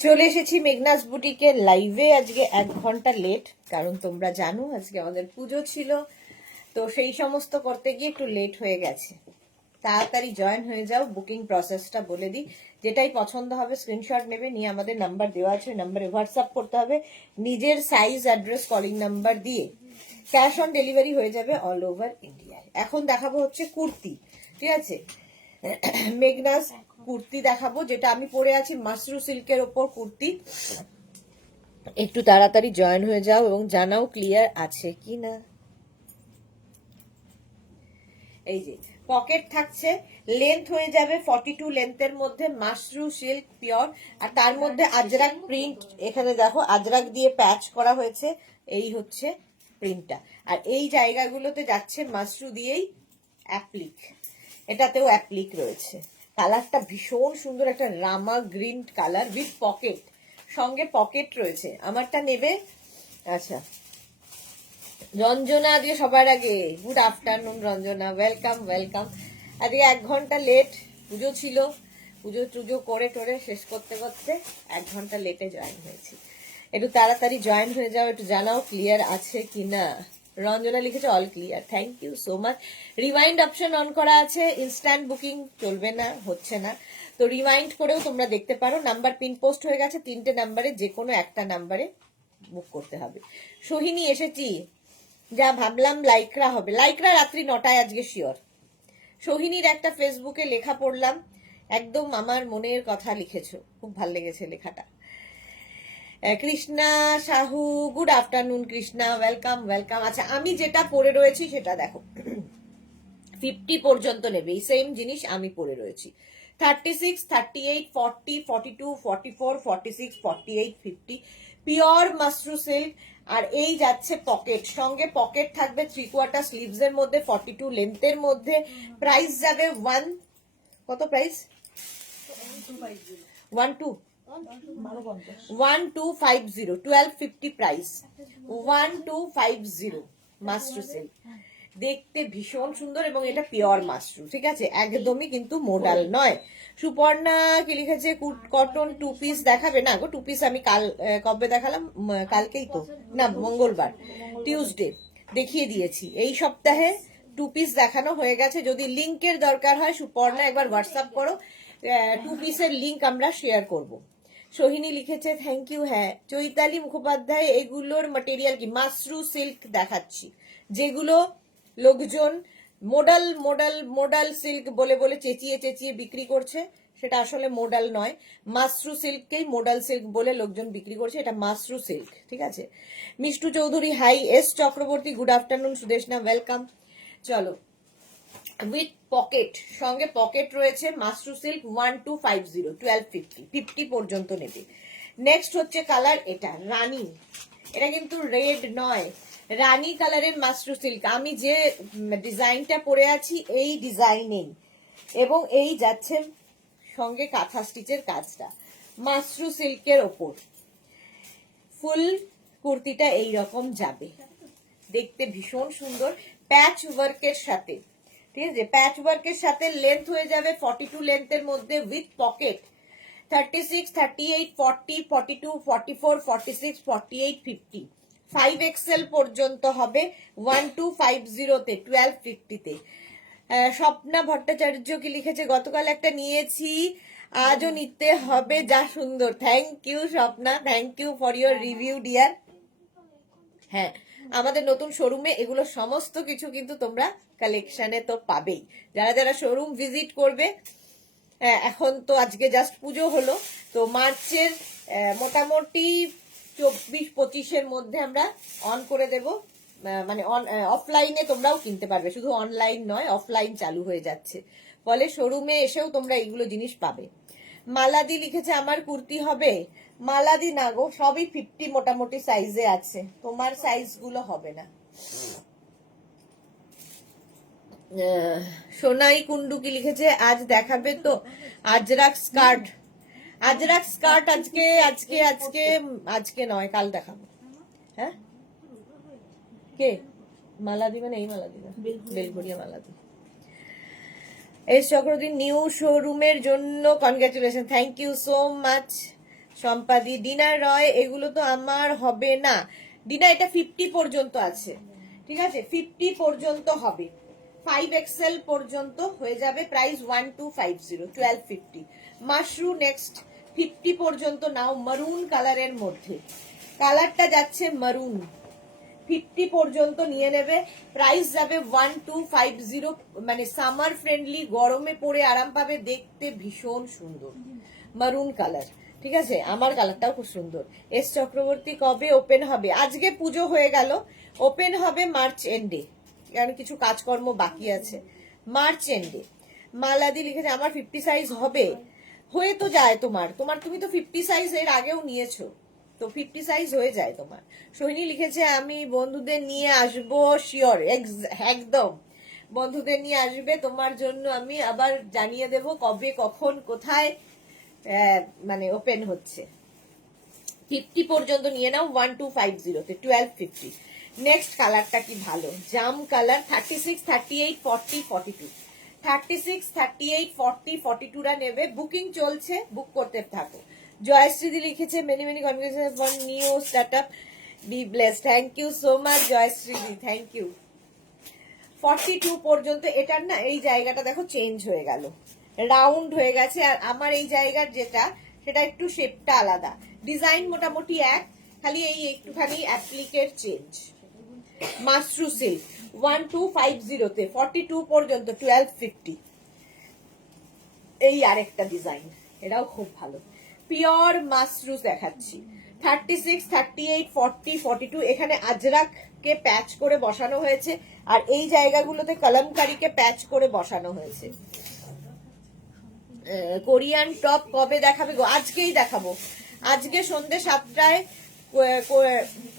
চলে এসেছি মেঘনাস বুটিকের লাইভে। আজকে 1 ঘন্টা লেট, কারণ তোমরা জানো আজকে আমাদের পুজো ছিল, তো সেই সমস্ত করতে গিয়ে একটু লেট হয়ে গেছে। তাড়াতাড়ি জয়েন হয়ে যাও। বুকিং প্রসেসটা বলে দিই, যেটাই পছন্দ হবে স্ক্রিনশট নেবে, নিয়ে আমাদের নাম্বার দেওয়া আছে, নাম্বারে হোয়াটসঅ্যাপ করতে হবে নিজের সাইজ, অ্যাড্রেস, কলিং নাম্বার দিয়ে। ক্যাশ অন ডেলিভারি হয়ে যাবে অল ওভার ইন্ডিয়ায়। এখন দেখাবো হচ্ছে কুর্তি, ঠিক আছে? মেঘনাস কুর্তি দেখাবো, যেটা আমি পরে আছি মাশরু সিল্কের ওপর কুর্তি। একটু তাড়াতাড়ি জয়েন হয়ে যাও এবং জানাও ক্লিয়ার আছে কি না। এই যে পকেট থাকছে, লেন্থ হয়ে যাবে 42 লেন্থের মধ্যে, মাশরু সিল্ক পিওর, আর তার মধ্যে আজরাক প্রিন্ট। এখানে দেখো আজরাক দিয়ে প্যাচ করা হয়েছে, এই হচ্ছে প্রিন্টটা। আর এই জায়গাগুলোতে যাচ্ছে মাশরু দিয়েই অ্যাপ্লিক, এটাতেও অ্যাপ্লিক রয়েছে। কালারটা ভীষণ সুন্দর, একটা রামা গ্রিন কালার উইথ পকেট, সঙ্গে পকেট রয়েছে। আমারটা নেবে। আচ্ছা, রঞ্জনা দিয়ে সবার আগে good afternoon Ranjana, welcome welcome. আজকে 1 ঘন্টা লেট, পুজো ছিল, পুজো টুজো করে টোরে শেষ করতে করতে 1 ঘন্টা লেটে জয়েন হয়েছি। একটু তাড়াতাড়ি জয়েন হয়ে যাও, একটু জানাও ক্লিয়ার আছে কিনা। রঞ্জনা লিখেছে all clear, thank you so much. Remind option on করা আছে, ইনস্ট্যান্ট বুকিং চলবে না, হচ্ছে না, তো রিমাইন্ড করেও তোমরা দেখতে পারো। নাম্বার পিন পোস্ট হয়ে গেছে, 3টে নাম্বারে যে কোনো একটা নাম্বারে বুক করতে হবে। সোহিনী এসেছি, যা ভাবলাম লাইকরা হবে, লাইকরা রাত্রি 9টায় আজকে শিওর। সোহিনীর একটা ফেসবুকে লেখা পড়লাম, একদম আমার মনের কথা লিখেছো, খুব ভাল লেগেছে লেখাটা। Krishna Sahu, good afternoon Krishna, welcome welcome. আচ্ছা, আমি যেটা পরে রয়েছি সেটা দেখো, 50 পর্যন্ত নেবে, এই সেম জিনিস আমি পরে রয়েছি। 36, 38, 40, 42, 44, 46, 48, 50 পিওর মাশরু সিল্ক। আর এই যাচ্ছে পকেট, সঙ্গে পকেট থাকবে 3/4 স্লিভস এর মধ্যে, 42 লেন্থের মধ্যে। প্রাইস যাবে কত প্রাইস? 1250, 1250 price, 1250 Mashru silk. দেখতে ভীষণ সুন্দর এবং এটা পিওর মাশরু, ঠিক আছে, একদমই কিন্তু মোডাল নয়। সুপর্ণা কি লিখেছে, কটন 2 পিস দেখাবে না গো? 2 পিস আমি কবে দেখালাম? কালকেই তো না, মঙ্গলবার, টিউসডে দেখিয়ে দিয়েছি। এই সপ্তাহে 2 পিস দেখানো হয়ে গেছে। যদি লিংকের দরকার হয় সুপর্ণা একবার হোয়াটসঅ্যাপ করো, 2 পিসের লিংক আমরা শেয়ার করব। সোহিনী লিখেছে থ্যাংক ইউ। হ্যাঁ, চৈতালি মুখোপাধ্যায়, এগুলোর ম্যাটেরিয়াল কি? মাশরু সিল্ক দেখাচ্ছি, যেগুলো লোকজন মোডাল মোডাল মোডাল সিল্ক বলে বলে চেঁচিয়ে চেঁচিয়ে বিক্রি করছে, সেটা আসলে মোডাল নয়। মাশরু সিল্ককেই মোডাল সিল্ক বলে লোকজন বিক্রি করছে, এটা মাশরু সিল্ক, ঠিক আছে। Mishtu Chowdhury hi, S Chakraborty good afternoon, Sudeshna welcome. চলো, উইথ পকেট, সঙ্গে পকেট রয়েছে, মাশরু সিল্ক 1250, 1250, 50 পর্যন্ত নেবে। নেক্সট হচ্ছে কালার এটা রানী, এটা কিন্তু রেড নয়, রানী কালারের মাশরু সিল্ক। আমি যে ডিজাইনটা পরে আছি এই ডিজাইনেই, এবং এই যাচ্ছে সঙ্গে কাঁথা স্টিচের কাজটা, মাশরু সিল্কের ওপর ফুল কুর্তিটা এই রকম যাবে, দেখতে ভীষণ সুন্দর, প্যাচ ওয়ার্কের সাথে, ঠিক আছে, প্যাচ ওয়ার্কের সাথে। লেন্থ হয়ে যাবে 42 লেন্থের মধ্যে উইথ পকেট, 36, 38, 40, 42, 44, 46, 48, 50, 5XL পর্যন্ত হবে 1250 তে, 1250 তে। স্বপ্না ভট্টাচার্য কি লিখেছে, গতকাল একটা নিয়েছি, আজও নিতে হবে, যা সুন্দর। Thank you Swapna, thank you for your review dear. হ্যাঁ, আমাদের নতুন শোরুমে এগুলো সমস্ত কিছু কিন্তু তোমরা কালেকশনে তো পাবেই, যারা যারা শোরুম ভিজিট করবে। এখন তো আজকে জাস্ট পুজো হলো, তো মার্চের মোটামুটি 24-25-এর মধ্যে আমরা অন করে দেব, মানে অফলাইনে তোমরাও কিনতে পারবে, শুধু অনলাইন নয়, অফলাইন চালু হয়ে যাচ্ছে, ফলে শোরুমে এসেও তোমরা এইগুলো জিনিস পাবে। মালাদি লিখেছে আমার কুর্তি হবে, মালাদি না গো, সবই 50 মোটামুটি সাইজে আছে, তোমার সাইজ গুলো হবে না। সোনাই কুন্ডু কি লিখেছে, আজ দেখাবে তো আজরাক স্কার্ট? আজরাক স্কার্ট আজকে আজকে আজকে আজকে নয়, কাল দেখাবো। হ্যাঁ, কে মালাদি? মানে এই মালাদি না, বেলঘরিয়া মালাদি। এস চক্রবর্তী, নিউ শোরুমের জন্য congratulation, thank you so much. সম্পাদি, ডিনার রয়, এগুলো তো আমার হবে না। ডিনা এটা 50 পর্যন্ত আছে, ঠিক আছে, 50 পর্যন্ত হবে, 5XL পর্যন্ত হয়ে যাবে। প্রাইস 1250, 1250। মাশরু নেক্সট 50 পর্যন্ত নাও, মারুন কালারের মধ্যে, কালারটা যাচ্ছে মারুন, 50 পর্যন্ত নিয়ে নেবে। প্রাইস যাবে 1250, মানে সামার ফ্রেন্ডলি, গরমে পরে আরাম পাবে, দেখতে ভীষণ সুন্দর মারুন কালার, ঠিক আছে। আমার কালারটাও খুব সুন্দর। এস চক্রবর্তী, কবে ওপেন হবে? আজকে পুজো হয়ে গেল, ওপেন হবে মার্চ এন্ডে, কারণ কিছু কাজকর্ম বাকি আছে, মার্চ এন্ডে। মালাদি লিখেছে আমার 50 সাইজ হবে, হয়ে তো যায় তোমার, তুমি তো 50 সাইজ এর আগেও নিয়েছো, তো 50 সাইজ হয়ে যায় তোমার। সোহিনী লিখেছে আমি বন্ধুদের নিয়ে আসবো, শিওর, একদম বন্ধুদের নিয়ে আসবে, তোমার জন্য আমি আবার জানিয়ে দেব কবে কখন কোথায় মানে ওপেন হচ্ছে। 50 পর্যন্ত নিয়ে নাও 1250-তে, 1250। নেক্সট কালারটা কি ভালো, জাম কালার, 36, 38, 40, 42, 36, 38, 40, 42 রা নেবে। বুকিং চলছে, বুক করতে থাকো। জয়শ্রীদি লিখেছে many many congratulation for new startup, be bless, thank you so much জয়শ্রীদি, থ্যাংক ইউ। 42 পর্যন্ত, এটার না এই জায়গাটা দেখো চেঞ্জ হয়ে গেল, রাউন্ড হয়ে গেছে, আর আমার এই জায়গার যেটা সেটা একটু শেপটা আলাদা, ডিজাইন মোটামুটি এক, খালি এই একটুখানি অ্যাপ্লিকের চেঞ্জ। মাশরু সিল্ক 1250-তে, 42 পর্যন্ত 1250। এই আরেকটা ডিজাইন, এটাও খুব ভালো, পিওর মাশরু দেখাচ্ছি, 36, 38, 40, 42। এখানে আজরাককে প্যাচ করে বসানো হয়েছে, আর এই জায়গাগুলোতে কলমকারীকে প্যাচ করে বসানো হয়েছে। কোরিয়ান টপ কবে দেখাবে গো? আজকেই দেখাবো, আজকে সন্ধ্যে 7টায়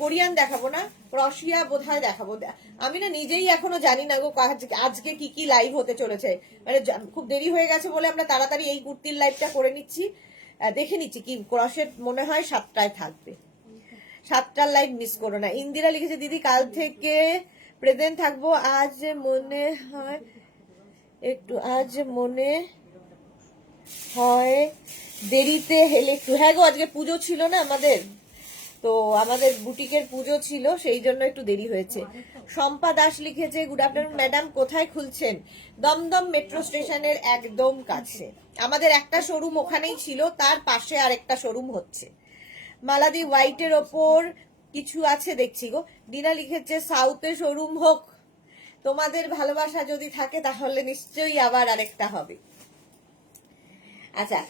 কোরিয়ান দেখাবো না, ক্রশিয়া বোধহয় দেখাবো। আমি না নিজেই এখনো জানি না গো আজকে কি কি লাইভ হতে চলেছে, মানে খুব দেরি হয়ে গেছে বলে আমরা তাড়াতাড়ি এই কুর্তির লাইভটা করে নিচ্ছি, দেখে নিচ্ছি কি ক্রশের মনে হয় 7টায় থাকবে, 7টার লাইভ মিস করো না। ইন্দিরা লিখেছে দিদি কাল থেকে প্রেজেন্ট থাকবো, আজ মনে হয় একটু, আজ মনে হয় দেরিতে হেলে একটু, হ্যাঁ গো আজকে পুজো ছিল না আমাদের, তো আমাদের বুটিকের পুজো ছিল, সেই জন্য একটু দেরি হয়েছে। শম্পা দাস লিখেছে গুড আফটারনুন ম্যাডাম, কোথায় খুলছেন? দমদম মেট্রো স্টেশনের একদম কাছে, আমাদের একটা শোরুম ওখানেই ছিল, তার পাশে আরেকটা শোরুম হচ্ছে। মালাদি হোয়াইটের ওপর কিছু আছে দেখছি গো। ডিনা লিখেছে সাউথে শোরুম হোক, তোমাদের ভালোবাসা যদি থাকে তাহলে নিশ্চয়ই আবার আরেকটা হবে। আচ্ছা,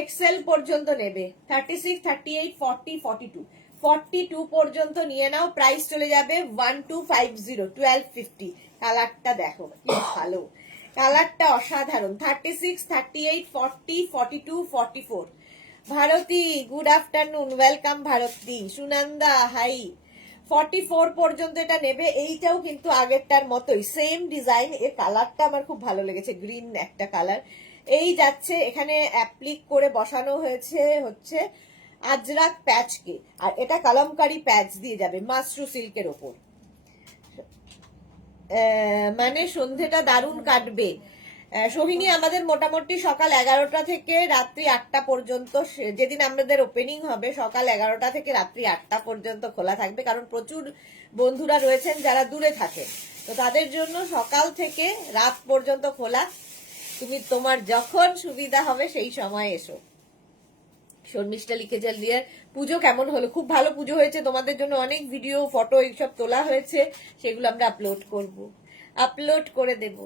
এক্সেল পর্যন্ত নেবে, 36, 38, 40, 42, 42 পর্যন্ত নিয়ে নাও। প্রাইস চলে যাবে 1250, 1250। কালারটা দেখো কি ভালো, কালারটা অসাধারণ। 36, 38, 40, 42, 44। Bharati good afternoon, welcome Bharati. Sunanda hi. 44 পর্যন্ত এটা নেবে। এইটাও কিন্তু আগেরটার মতোই সেম ডিজাইন, এর কালারটা আমার খুব ভালো লেগেছে, গ্রিন একটা কালার। এই যাচ্ছে, এখানে অ্যাপ্লিক করে বসানো হচ্ছে আজরাক প্যাচকে, আর এটা কলমকারি প্যাচ দিয়ে যাবে মাশরু সিল্কের ওপর, মানে সন্ধেটা দারুণ কাটবে। সোহিনী আমাদের মোটামুটি সকাল 11টা থেকে রাত্রি 8টা পর্যন্ত, যেদিন আমাদের ওপেনিং হবে সকাল 11টা থেকে রাত্রি 8টা পর্যন্ত খোলা থাকবে, কারণ প্রচুর বন্ধুরা রয়েছেন যারা দূরে থাকেন, তো তাদের জন্য সকাল থেকে রাত পর্যন্ত খোলা। তুমি তোমার যখন সুবিধা হবে সেই সময় এসো। শর্মিষ্ঠা লিখেছে দিয়ে পুজো কেমন হলো? খুব ভালো পুজো হয়েছে, তোমাদের জন্য অনেক ভিডিও ফটো এইসব তোলা হয়েছে, সেগুলো আমরা আপলোড করে দেব।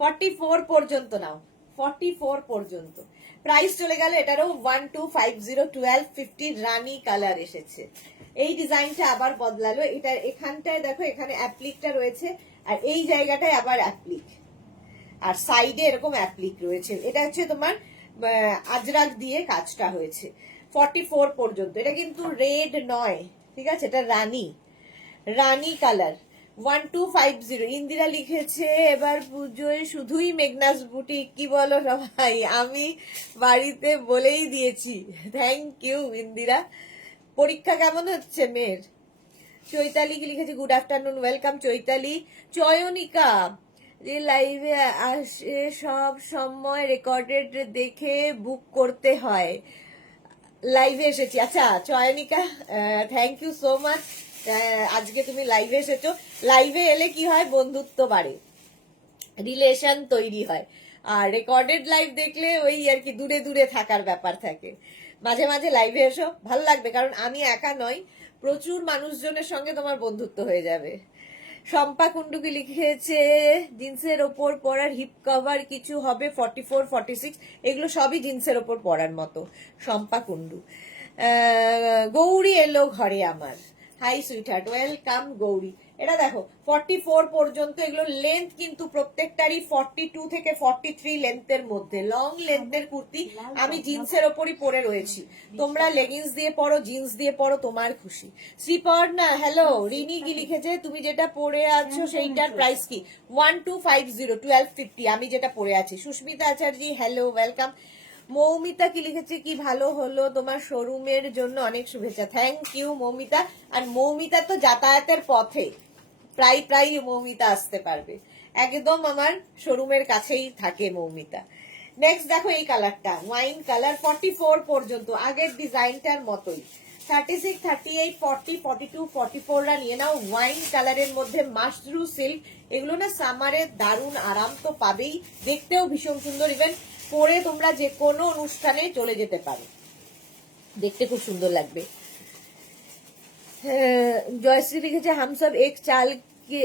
44 পর্যন্ত নাও, 44 পর্যন্ত। প্রাইস চলে গেল এটারও 1250, 1250। রানী কালার এসেছে, এই ডিজাইনটা আবার বদলালো, এটা এখানটায় দেখো এখানে অ্যাপ্লিকটা রয়েছে, আর এই জায়গাটায় আবার অ্যাপ্লিক, আর সাইডে এরকম অ্যাপ্লিক রয়েছে। এটা হচ্ছে তোমার আজরাক দিয়ে কাজটা হয়েছে। 44 পর্যন্ত। এটা কিন্তু রেড নয়, ঠিক আছে, এটা রানী কালার। 1250। ইন্দিরা লিখেছে এবার পুজোয় শুধুই মেঘনাস বুটিক, কি বলো সবাই? আমি বাড়িতে বলেই দিয়েছি। Thank you Indira. পরীক্ষা কেমন হচ্ছে মেয়ের? চৈতালি কি লিখেছে good afternoon, welcome Chaitali. Chayanika যে লাইভে আসে সব সময় রেকর্ডেড দেখে বুক করতে হয়, লাইভে এসেছি। আচ্ছা Chayanika, thank you so much, আজকে তুমি লাইভে এসেছো। লাইভে এলে কি হয়, বন্ধুত্ব বাড়ে, রিলেশন তৈরি হয়। আর রেকর্ডেড লাইভ দেখলে ওই আর কি দূরে দূরে থাকার ব্যাপার থাকে। মাঝে মাঝে লাইভে এসো, ভালো লাগবে, কারণ আমি একা নই, প্রচুর মানুষজনের সঙ্গে তোমার বন্ধুত্ব হয়ে যাবে। শম্পা কুন্ডুকে লিখেছে জিন্সের ওপর পরার হিপ কভার কিছু হবে 44 46, এগুলো সবই জিন্সের ওপর পরার মতো। শম্পা কুন্ডু। গৌরী এলো ঘরে আমার, হাই সুইটহার্ট, ওয়েলকাম গৌরী। এটা দেখো 44 পর্যন্ত, এগুলো লেন্থ কিন্তু প্রত্যেকটারই 42 থেকে 43 লেন্থের মধ্যে, লং লেন্থের কুর্তি। আমি জিন্সের ওপরই পরে রয়েছি, তোমরা লেগিংস দিয়ে পরো, জিন্স দিয়ে পরো, তোমার খুশি। শ্রীপর্ণা হ্যালো, রিনি কি লিখেছে তুমি যেটা পরে আছো সেইটার প্রাইস কি? 1250, 1250 আমি যেটা পরে আছি। সুস্মিতা আচার্য হ্যালো, ওয়েলকাম। মৌমিতা কি লিখেছে, কি ভালো হলো তোমার শোরুমের জন্য অনেক শুভেচ্ছা। Thank you Moumita. আর মৌমিতা তো যাতায়াতের পথে, প্রায় প্রায় মৌমিতা আসতে পারবে, একদম আমার শোরুমের কাছেই থাকে মৌমিতা। নেক্সট দেখো এই কালারটা, ওয়াইন কালার, 44 পর্যন্ত, আগের ডিজাইনটার মতোই। 36, 38, 40, 42, 44 রা নিয়ে নাও। ওয়াইন কালারের মধ্যে মাশরু সিল্ক, এগুলো না সামারে দারুণ আরাম তো পাবেই, দেখতেও ভীষণ সুন্দর, ইভেন পরে তোমরা যে কোনো অনুষ্ঠানে চলে যেতে পারো, দেখতে খুব সুন্দর লাগবে। জয়শ্রী লিখেছে হাম সব এক চাল কে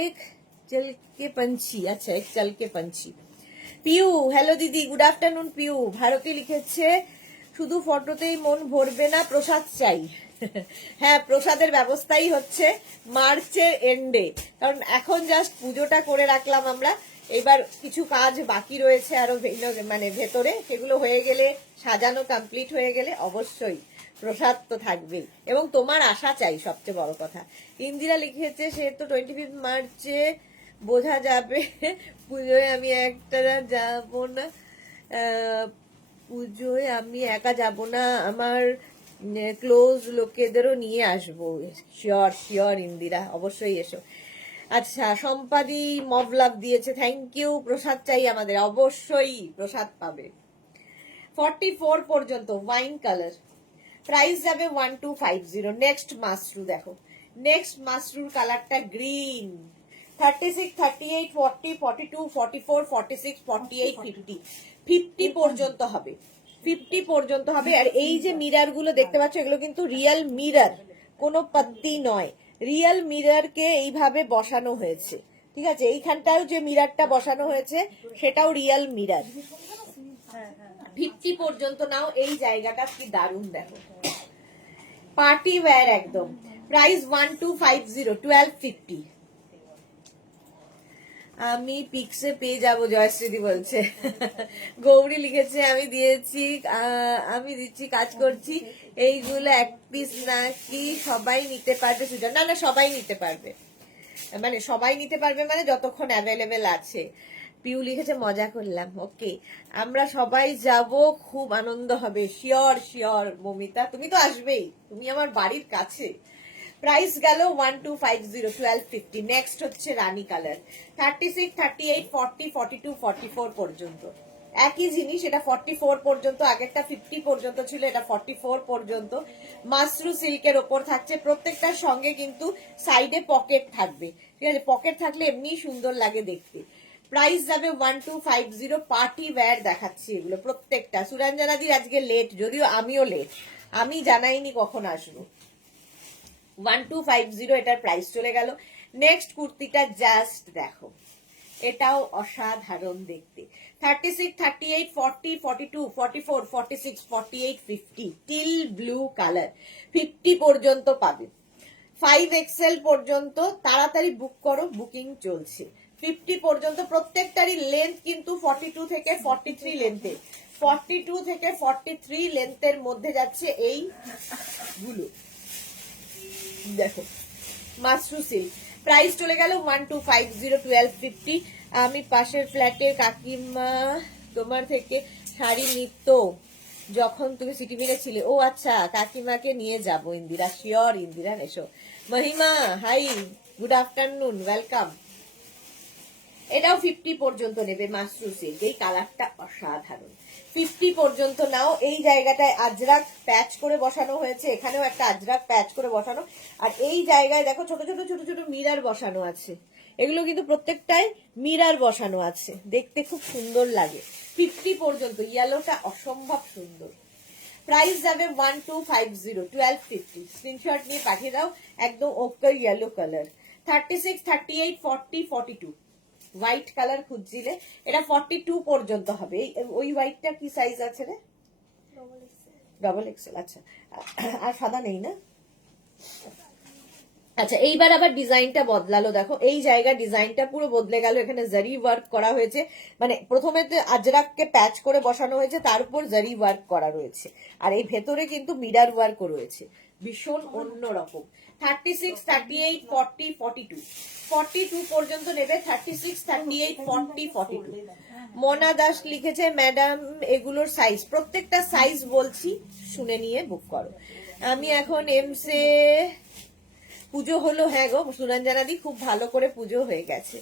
এক চল কে पंछी, আচ্ছা এক চাল কে पंछी। পিউ হ্যালো দিদি, গুড আফটারনুন পিউ। ভারতী লিখেছে শুধু ফটোতেই মন ভরবে না, প্রসাদ চাই। হ্যাঁ, প্রসাদের ব্যবস্থাই হচ্ছে মার্চের এন্ডে, কারণ এখন জাস্ট পুজোটা করে রাখলাম আমরা, এবার কিছু কাজ বাকি রয়েছে আরো মানে ভেতরে, সেগুলো হয়ে গেলে, সাজানো কমপ্লিট হয়ে গেলে অবশ্যই প্রসাদ তো থাকবেই, এবং তোমার আশা চাই সবচেয়ে বড় কথা। ইন্দিরা লিখেছে সে তো 25 মার্চে বোঝা যাবে, পুজোয় আমি একটা যাব না, পুজোয় আমি একা যাব না, আমার ক্লোজ লোকেদেরও নিয়ে আসবো। শিওর শিওর ইন্দিরা, অবশ্যই এসো। আচ্ছা সম্পাদি মভলাভ দিয়েছে, থ্যাংক ইউ। প্রসাদ চাই আমাদের, অবশ্যই প্রসাদ পাবে। 44 পর্যন্ত ওয়াইন কালার, প্রাইস যাবে 1250। নেক্সট মাশরু দেখো, নেক্সট মাশরুর কালারটা গ্রিন। 36, 38, 40, 42, 44, 46, 48, 50, 50 পর্যন্ত হবে, 50 পর্যন্ত হবে। আর এই যে মিরার গুলো দেখতে পাচ্ছ, এগুলো কিন্তু রিয়েল মিরার, কোনো পত্তি নয়, রিয়েল মিরারকে এইভাবে বসানো হয়েছে, ঠিক আছে? এইখানটাও যে মিরারটা বসানো হয়েছে সেটাও রিয়েল মিরার। 50 পর্যন্ত নাও, এই জায়গাটা কি দারুণ দেখো, পার্টি ওয়্যার একদম। প্রাইস 1250, 1250। আমি পিক্সে পেয়ে যাব, জয়শ্রীদি বলছে। গৌরী লিখেছে আমি দিচ্ছি, কাজ করছি, এইগুলো এক পিস নাকি সবাই নিতে পারবে? না না, সবাই নিতে পারবে, মানে সবাই নিতে পারবে মানে যতক্ষণ অ্যাভেলেবেল আছে। পিউ লিখেছে মজা করলাম, ওকে, আমরা সবাই যাব, খুব আনন্দ হবে, শিওর শিওর। মমিতা তুমি তো আসবেই, তুমি আমার বাড়ির কাছে। প্রাইস গেল 1250, 1250। নেক্সট হচ্ছে রানী কালার, 36, 38, 40, 42, 44 পর্যন্ত, একই জিনিস, এটা 44 পর্যন্ত, আগেরটা 50 পর্যন্ত ছিল, এটা 44 পর্যন্ত। মাশরু সিল্কের ওপর থাকছে, প্রত্যেকটার সঙ্গে কিন্তু সাইডে পকেট থাকবে, ঠিক আছে? পকেট থাকলে এমনি সুন্দর লাগে দেখতে। প্রাইস যাবে 1250, পার্টি ওয়্যার দেখাচ্ছি এগুলো প্রত্যেকটা। সুরঞ্জনাদির আজকে লেট, যদিও আমিও লেট, আমি জানাইনি কখন আসবো। 1250 এটার প্রাইস চলে গেল। নেক্সট কুর্তিটা জাস্ট দেখো, এটাও অসাধারণ দেখতে। 36, 38, 40, 42, 44, 46, 48, 50, টিল ব্লু কালার, 50 পর্যন্ত পাবে। 5XL পর্যন্ত তাড়াতাড়ি বুক করো, বুকিং চলছে। 50 পর্যন্ত, প্রত্যেকটারই লেন্থ কিন্তু 42 থেকে 43 লেন্থে, 42 থেকে 43 লেন্থের মধ্যে যাচ্ছে এই গুলো দেখো, মাশরু সিল্ক। প্রাইস চলে গেল 1250, 1250। আমি পাশের ফ্ল্যাটের কাকিমা তোমার থেকে শাড়ি নিত যখন তুমি সিটি মিলে ছিলে। ও আচ্ছা, কাকিমাকে নিয়ে যাব ইন্দিরা, শিওর ইন্দিরা, এসো। মহিমা হাই, গুড আফটারনুন, ওয়েলকাম। এটাও 50 পর্যন্ত নেবে মাশরু সিল্ক, এই কালারটা অসাধারণ। 50 পর্যন্ত নাও। এই জায়গাটায় আজরাক প্যাচ করে বসানো হয়েছে, এখানেও একটা আজরাক প্যাচ করে বসানো, আর এই জায়গায় দেখো ছোট ছোট ছোট ছোট মিরার বসানো আছে। এগুলো কিন্তু প্রত্যেকটাই মিরার বসানো আছে, দেখতে খুব সুন্দর লাগে। 50 পর্যন্ত, ইয়েলোটা অসম্ভব সুন্দর। প্রাইস যাবে 1250, 1250। স্ক্রিনশট নিয়ে পাঠিয়ে দাও, একদম ওকে ইয়েলো কালার। 36, 38, 40, 42 হোয়াইট কালার খুঁজছিলে, এটা 42 পর্যন্ত হবে। ওই হোয়াইটটা কি সাইজ আছে রে? Double XL. আচ্ছা, আর সাদা নেই না? আচ্ছা, এইবার আবার ডিজাইনটা বদলালো, দেখো এই জায়গা ডিজাইনটা পুরো বদলে গেল। এখানে জারি ওয়ার্ক করা হয়েছে, মানে প্রথমে তো আজরাককে প্যাচ করে বসানো হয়েছে, তার উপর জারি ওয়ার্ক করা রয়েছে, আর এই ভেতরে কিন্তু মিরার ওয়ার্কও রয়েছে, ভীষণ অন্যরকম। 36, 38, 40, 42 42 পর্যন্ত নেবে। 36, 38, 40, 42। মনা দাস লিখেছে, ম্যাডাম এগুলোর সাইজ, প্রত্যেকটা সাইজ বলছি, শুনে নিয়ে বুক করো। আমি এখন এমসে পুজো হলো। হ্যাঁ গো সুরঞ্জনা দি, খুব ভালো করে পুজো হয়ে গেছে।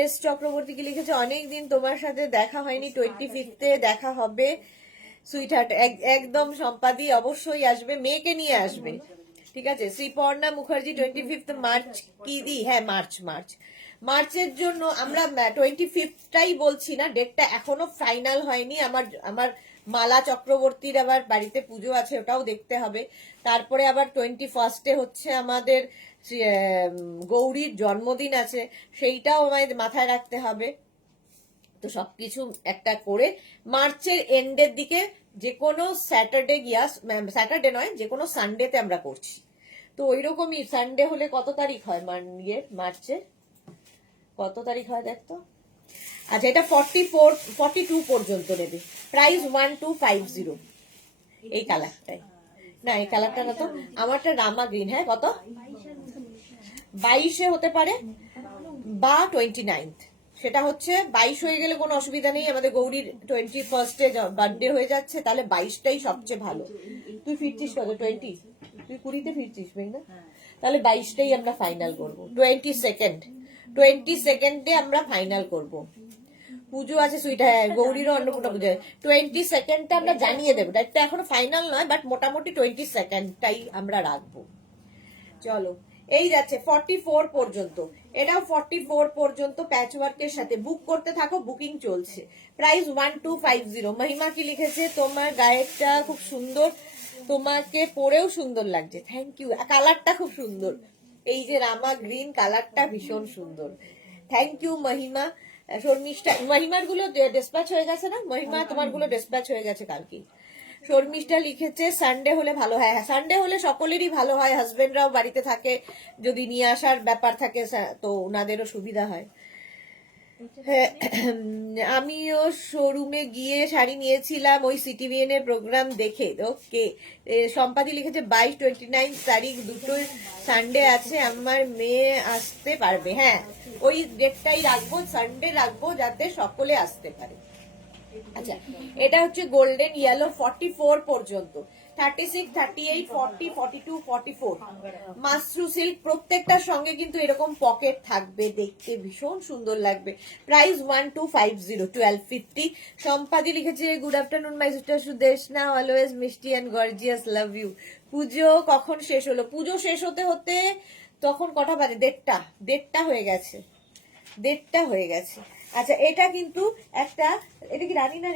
এস চক্রবর্তী কি লিখেছে, অনেকদিন তোমার সাথে দেখা হয়নি, 25 দেখা হবে সুইট হার্ট। একদম সম্পাদি, অবশ্যই আসবে, মেয়েকে নিয়ে আসবে, ঠিক আছে। শ্রীপর্ণা মুখার্জি 25 মার্চ কি দি? হ্যাঁ মার্চের জন্য আমরা 25টাই বলছি না, ডেটটা এখনো ফাইনাল হয়নি। আমার মালা চক্রবর্তীর আবার বাড়িতে পুজো আছে, ওটাও দেখতে হবে। তারপরে আবার 21 হচ্ছে আমাদের গৌরীর জন্মদিন আছে, সেইটাও আমাদের মাথায় রাখতে হবে। তো সবকিছু একটা করে মার্চের এন্ডের দিকে যে কোনো স্যাটারডে স্যাটারডে নয়, যে কোনো সানডেতে আমরা করছি। তো ওই রকমই সানডে হলে কত তারিখ হয় মার্চের কত তারিখ হয় দেখতো। আচ্ছা, এটা 42 পর্যন্ত নেবে। প্রাইস 1250। এই কালারটাই না, এই কালারটা না তো, আমারটা রামা গ্রিন। হ্যাঁ, কত? 22 হতে পারে বা 29। সেটা হচ্ছে 22 হয়ে গেলে কোনো অসুবিধা নেই, আমাদের গৌরীর 21 বার্থডে হয়ে যাচ্ছে, তাহলে 22টাই সবচেয়ে ভালো। তুই ফিরছিস কত? 20? তুই 20তে ফিরছিস না? তাহলে 22টাই আমরা ফাইনাল করবো। 22 আমরা ফাইনাল করব। পুজো আছে সুইট, হ্যাঁ গৌরীরও অন্নপূর্ণা পুজো। 22 আমরা জানিয়ে দেবো, এটা এখনো ফাইনাল নয়, বাট মোটামুটি 22টাই আমরা রাখবো। চলো, এই যাচ্ছে 44 পর্যন্ত। এটাও 44 পর্যন্ত প্যাচ ওয়ার্কের সাথে। বুক করতে থাকো, বুকিং চলছে। প্রাইস 1250। মহিমা কি লিখেছে, তোমার গায়েরটা খুব সুন্দর, তোমাকে পরেও সুন্দর লাগছে। থ্যাংক ইউ, কালারটা খুব সুন্দর, এই যে রামা গ্রিন কালারটা ভীষণ সুন্দর। থ্যাংক ইউ মহিমা। শর্মিষ্ঠা, মহিমার গুলো ডিসপ্যাচ হয়ে গেছে না? মহিমা তোমার গুলো ডিসপ্যাচ হয়ে গেছে কালকে। শর্মিষ্ঠা লিখেছে সানডে হলে ভালো হয়। হ্যাঁ, সানডে হলে সকলেরই ভালো হয়, হাজবেন্ডরাও বাড়িতে থাকে, যদি নিয়ে আসার ব্যাপার থাকে তো ওনাদেরও সুবিধা হয়। হ্যাঁ, আমিও শোরুমে গিয়ে শাড়ি নিয়েছিলাম ওই সিটিভিএন এর প্রোগ্রাম দেখে। ওকে, সম্পাদি লিখেছে 22-29 তারিখ দুটোই সানডে আছে, আমার মেয়ে আসতে পারবে। হ্যাঁ, ওই ডেটটাই রাখবো, সানডে রাখবো, যাতে সকলে আসতে পারে। আচ্ছা, এটা হচ্ছে গোল্ডেন ইয়েলো 44 পর্যন্ত। 36, 38, 40, 42, 44 মাশরু সিল্ক। প্রত্যেকটার সঙ্গে কিন্তু এরকম পকেট থাকবে, দেখতে ভীষণ সুন্দর লাগবে। প্রাইস 1250, 1250। সম্পাদি লিখেছে, good afternoon my sister Sudeshna, always মিষ্টি অ্যান্ড গর্জিয়াস, লাভ ইউ। পুজো কখন শেষ হলো? পুজো শেষ হতে হতে তখন কটা বাজে? 1:30 হয়ে গেছে, 1:30 হয়ে গেছে। আচ্ছা, এটা কিন্তু একটা, এটা কি রানী না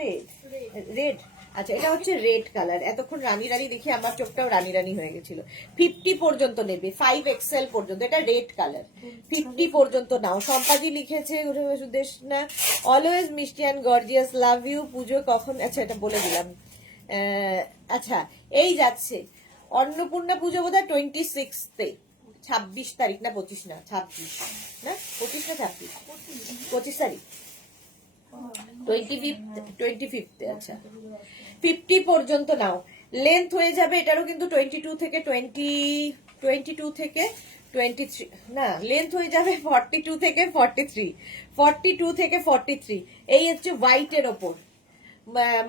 রেড? আচ্ছা, এটা হচ্ছে রেড কালার। এতক্ষণ রানী রানী দেখি আমার চোখটাও রানী রানী হয়ে গেছিল। 50 পর্যন্ত নেবে, 5XL পর্যন্ত। এটা রেড কালার, 50 পর্যন্ত নাও। সম্পাদি লিখেছে, সুদেশ না, অলওয়েজ মিষ্টি অ্যান্ড গর্জিয়াস, লাভ ইউ। পুজো কখন? আচ্ছা, এটা বলে দিলাম। আচ্ছা, এই যাচ্ছে অন্নপূর্ণা পুজো বোধহয় 26-তে, 26 তারিখ না 25 না 26 না 25 না 26, 25 তারিখ, 25। আচ্ছা, 50 পর্যন্ত নাও। লেন্থ হয়ে যাবে এটারও কিন্তু 22 থেকে 23 না, লেন্থ হয়ে যাবে 42 থেকে 43, 42 থেকে 43। এই হচ্ছে হোয়াইটের ওপর,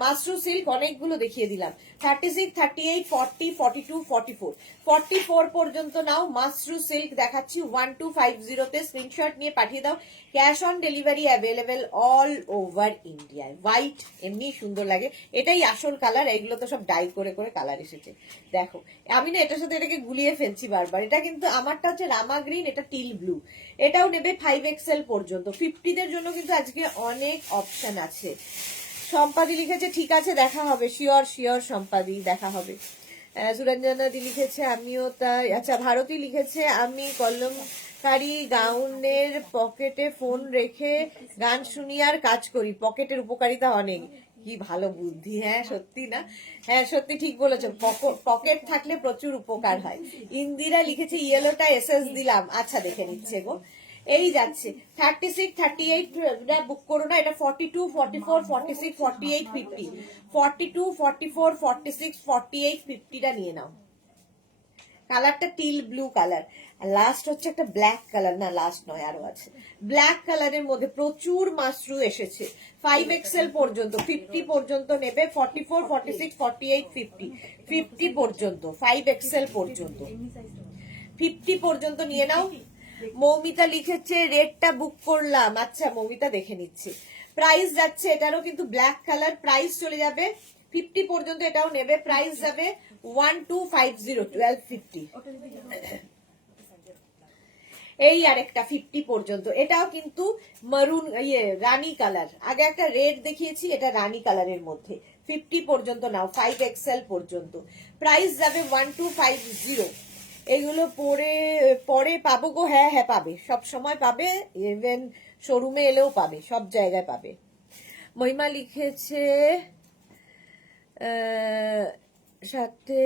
মাশরু সিল্ক অনেকগুলো দেখিয়ে দিলাম। 36, 38, 40, 42, 44, 44 পর্যন্ত নাও। মাশরু সিল্ক দেখাচ্ছি 1250 তে। স্ক্রিনশট নিয়ে পাঠিয়ে দাও। Cash on delivery available all over ইন্ডিয়ায়। হোয়াইট এমনি সুন্দর লাগে, এটাই আসল কালার। এগুলো তো সব ডাই করে করে কালার এসেছে। দেখো আমি না এটার সাথে এটাকে গুলিয়ে ফেলছি বারবার। এটা কিন্তু আমারটা হচ্ছে রামা গ্রিন, এটা টিল ব্লু। এটাও নেবে 5XL পর্যন্ত। 50 দের জন্য কিন্তু আজকে অনেক অপশন আছে। সম্পাদি লিখেছে ঠিক আছে দেখা হবে, শিওর শিওর সম্পাদি দেখা হবে। সুরঞ্জনাদি লিখেছে আমিও তাই। আচ্ছা ভারতী লিখেছে আমি কলমকারী গাউনের পকেটে ফোন রেখে গান শুনি আর কাজ করি, পকেটের উপকারিতা অনেক। কি ভালো বুদ্ধি, হ্যাঁ সত্যি না? হ্যাঁ সত্যি ঠিক বলেছো, পকেট থাকলে প্রচুর উপকার হয়। ইন্দিরা লিখেছে ইয়েলোটা এসএস দিলাম, আচ্ছা দেখে নিচ্ছে গো। এই যাচ্ছে 36, 38 বুক করো না, এটা 42, 44, 46, 48, 50, 42, 44, 46, 48, 50 টা নিয়ে নাও। কালারটা টিল ব্লু কালার। লাস্ট হচ্ছে একটা ব্ল্যাক কালার, না লাস্ট নয় আরো আছে। ব্ল্যাক কালারের মধ্যে প্রচুর মাশরু এসেছে। 5XL পর্যন্ত, 50 পর্যন্ত নেবে। 44, 46, 48, 50, 50 পর্যন্ত, 5XL পর্যন্ত, 50 পর্যন্ত নিয়ে নাও। মৌমিতা লিখেছে রেডটা বুক করলাম, আচ্ছা মৌমিতা দেখে নিচ্ছে। প্রাইস যাচ্ছে এটারও কিন্তু ব্ল্যাক কালার, প্রাইস চলে যাবে 50 পর্যন্ত, এটাও নেবে। প্রাইস যাবে 1250, 1250। এই আরেকটা 50 পর্যন্ত, এটাও কিন্তু মারুন রানী কালার। আগে একটা রেড দেখিয়েছি, এটা রানী কালারের মধ্যে। 50 পর্যন্ত নাও, 5XL পর্যন্ত। প্রাইস যাবে 1250। এগুলো পরে পরে পাবো গো। হ্যাঁ হ্যাঁ পাবে, সব সময় পাবে, ইভেন শোরুমে এলেও পাবে, সব জায়গায় পাবে। মহিমা লিখেছে সাথে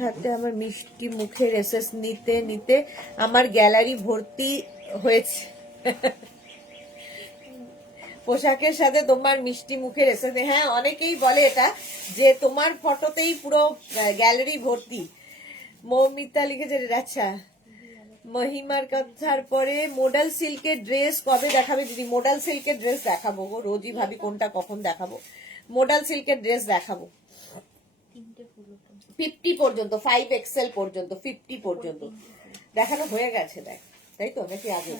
সাথে আমার মিষ্টি মুখের এসএস নিতে নিতে আমার গ্যালারি ভর্তি হয়েছে। পোশাকের সাথে তোমার মিষ্টি মুখের এসএস, হ্যাঁ অনেকেই বলে এটা যে তোমার ফটোতেই পুরো গ্যালারি ভর্তি। মৌমিতা লিখেছে আচ্ছা। মহিমার কথার পরে মোডাল সিল্কের ড্রেস কবে দেখাবে দিদি? মোডাল সিল্কের ড্রেস দেখাবো গো, রোজই ভাবি কোনটা কখন দেখাবো। মোডাল সিল্কের ড্রেস দেখাবো। 50 পর্যন্ত, 5XL পর্যন্ত, 50 পর্যন্ত দেখানো হয়ে গেছে। দেখ তাই তো নাকি আগে?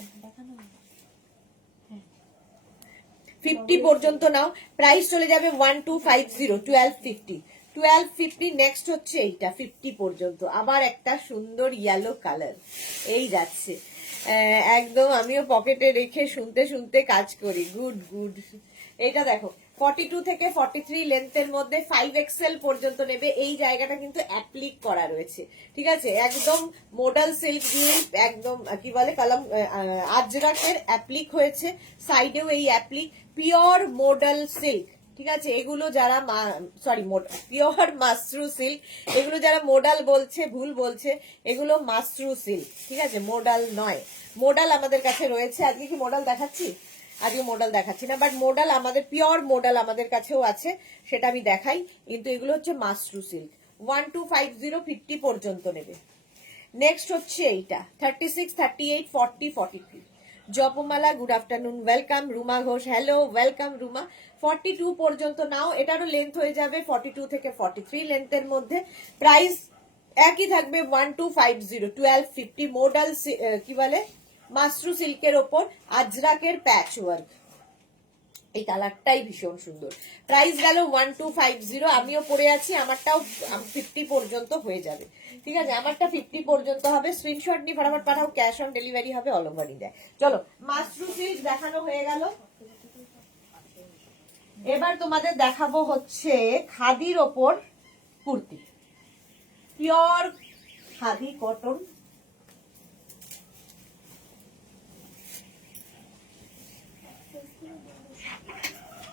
50 পর্যন্ত নাও। প্রাইস চলে যাবে 1250, 1250, 1250। নেক্সট হচ্ছে এইটা 50 পর্যন্ত, আবার একটা সুন্দর ইয়েলো কালার। এই যাচ্ছে একদম, আমিও পকেটে রেখে শুনতে শুনতে কাজ করি। Good good. এইটা দেখো 42 থেকে 43 লেন্থের মধ্যে, 5XL পর্যন্ত নেবে। এই জায়গাটা কিন্তু অ্যাপ্লিক করা রয়েছে, ঠিক আছে? একদম মোডাল সিল্ক দিয়ে একদম কি বলে কলম আজরাকের অ্যাপ্লিক হয়েছে, সাইডেও এই অ্যাপ্লিক। পিওর মোডাল সিল্ক, ঠিক আছে? এগুলো যারা সরি পিওর মাশরু সিল্ক, এগুলো যারা মোডাল বলছে ভুল বলছে, এগুলো মাশরু সিল্ক, ঠিক আছে? মোডাল নয়। মোডাল আমাদের কাছে রয়েছে। আজকে কি মোডাল দেখাচ্ছি? আজকে মোডাল দেখাচ্ছি না, বাট মোডাল আমাদের পিওর মোডাল আমাদের কাছেও আছে, সেটা আমি দেখাই। কিন্তু এগুলো হচ্ছে মাশরু সিল্ক। 1250, 50 পর্যন্ত নেবে। নেক্সট হচ্ছে এইটা 36, 38, 40, 43। Japamala good afternoon, welcome. Ruma Ghosh hello, welcome Ruma. 42 পর্যন্ত নাও, এটারও লেন্থ হয়ে যাবে 42 থেকে 43 লেন্থের মধ্যে। প্রাইস একই থাকবে 1250, 1250। মোডাল কি বলে মাশরু সিল্কের ওপর আজরাকের প্যাচ ওয়ার্ক, এই কালারটাই ভীষণ সুন্দর। প্রাইস গেল 1250। আমিও পরে আছি, আমারটাও 50 পর্যন্ত হয়ে যাবে, ঠিক আছে? আমারটা 50 পর্যন্ত হবে। স্ক্রিনশট নিয়ে ফটাফট পাঠাও, ক্যাশ অন ডেলিভারি হবে অল ওভার ইন্ডিয়া। চলো মাশরু সিল্ক দেখানো হয়ে গেল। এবার তোমাদের দেখাবো হচ্ছে খাদির ওপর কুর্তি, পিওর খাদি কটন।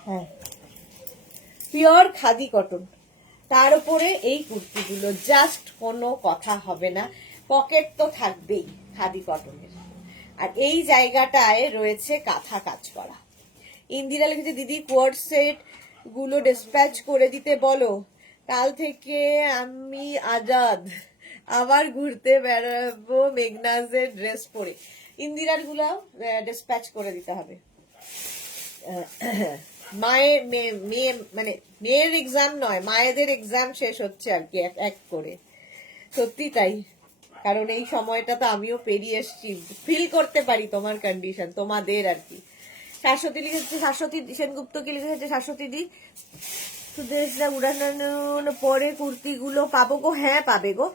হ্যাঁ পিওর খাদি কটন, তার উপরে এই কুর্তিগুলো, জাস্ট কোনো কথা হবে না। পকেট তো থাকবেই খাদি কটনের। আর এই জায়গাটায় রয়েছে কাঁথা কাজ করা। ইন্দিরা লিখেছে দিদি কোয়ার্ড সেট গুলো ডিসপ্যাচ করে দিতে বলো, কাল থেকে আমি আজাদ, আবার ঘুরতে বেড়াবো মেঘনাজের ড্রেস পরে। ইন্দিরার গুলো ডিসপ্যাচ করে দিতে হবে। মায়ের মেয়ে মানে মেয়ের এক্সাম নয়, মায়েদের এক্সাম শেষ হচ্ছে আর কি এক এক করে। সত্যি তাই, কারণ এই সময়টা তো আমিও পেরিয়ে এসেছি, ফিল করতে পারি তোমার কন্ডিশন, তোমাদের আর কি। শাশ্বতী লিখেছে, শাশ্বতী সেনগুপ্ত কি লিখেছে, শাশ্বতী দি সুদেশরা উড়ানোর পরে কুর্তিগুলো পাবো গো? হ্যাঁ পাবে গো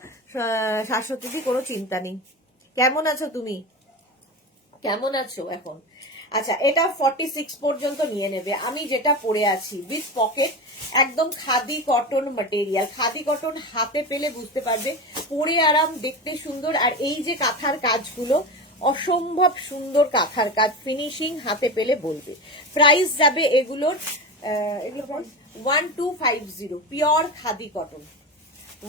শাশ্বতী দি, কোনো চিন্তা নেই। কেমন আছো তুমি, কেমন আছো এখন? আচ্ছা, এটা 46 পর্যন্ত নিয়ে নেবে। আমি যেটা পরে আছি উইথ পকেট, একদম khadi cotton material, khadi cotton হাতে পেলে বুঝতে পারবে, পরে আরাম, দেখতে সুন্দর। আর এই যে কাঁথার কাজগুলো অসম্ভব সুন্দর কাঁথার কাজ, ফিনিশিং হাতে পেলে বলবে। প্রাইস যাবে এগুলোর 1250, পিওর খাদি কটন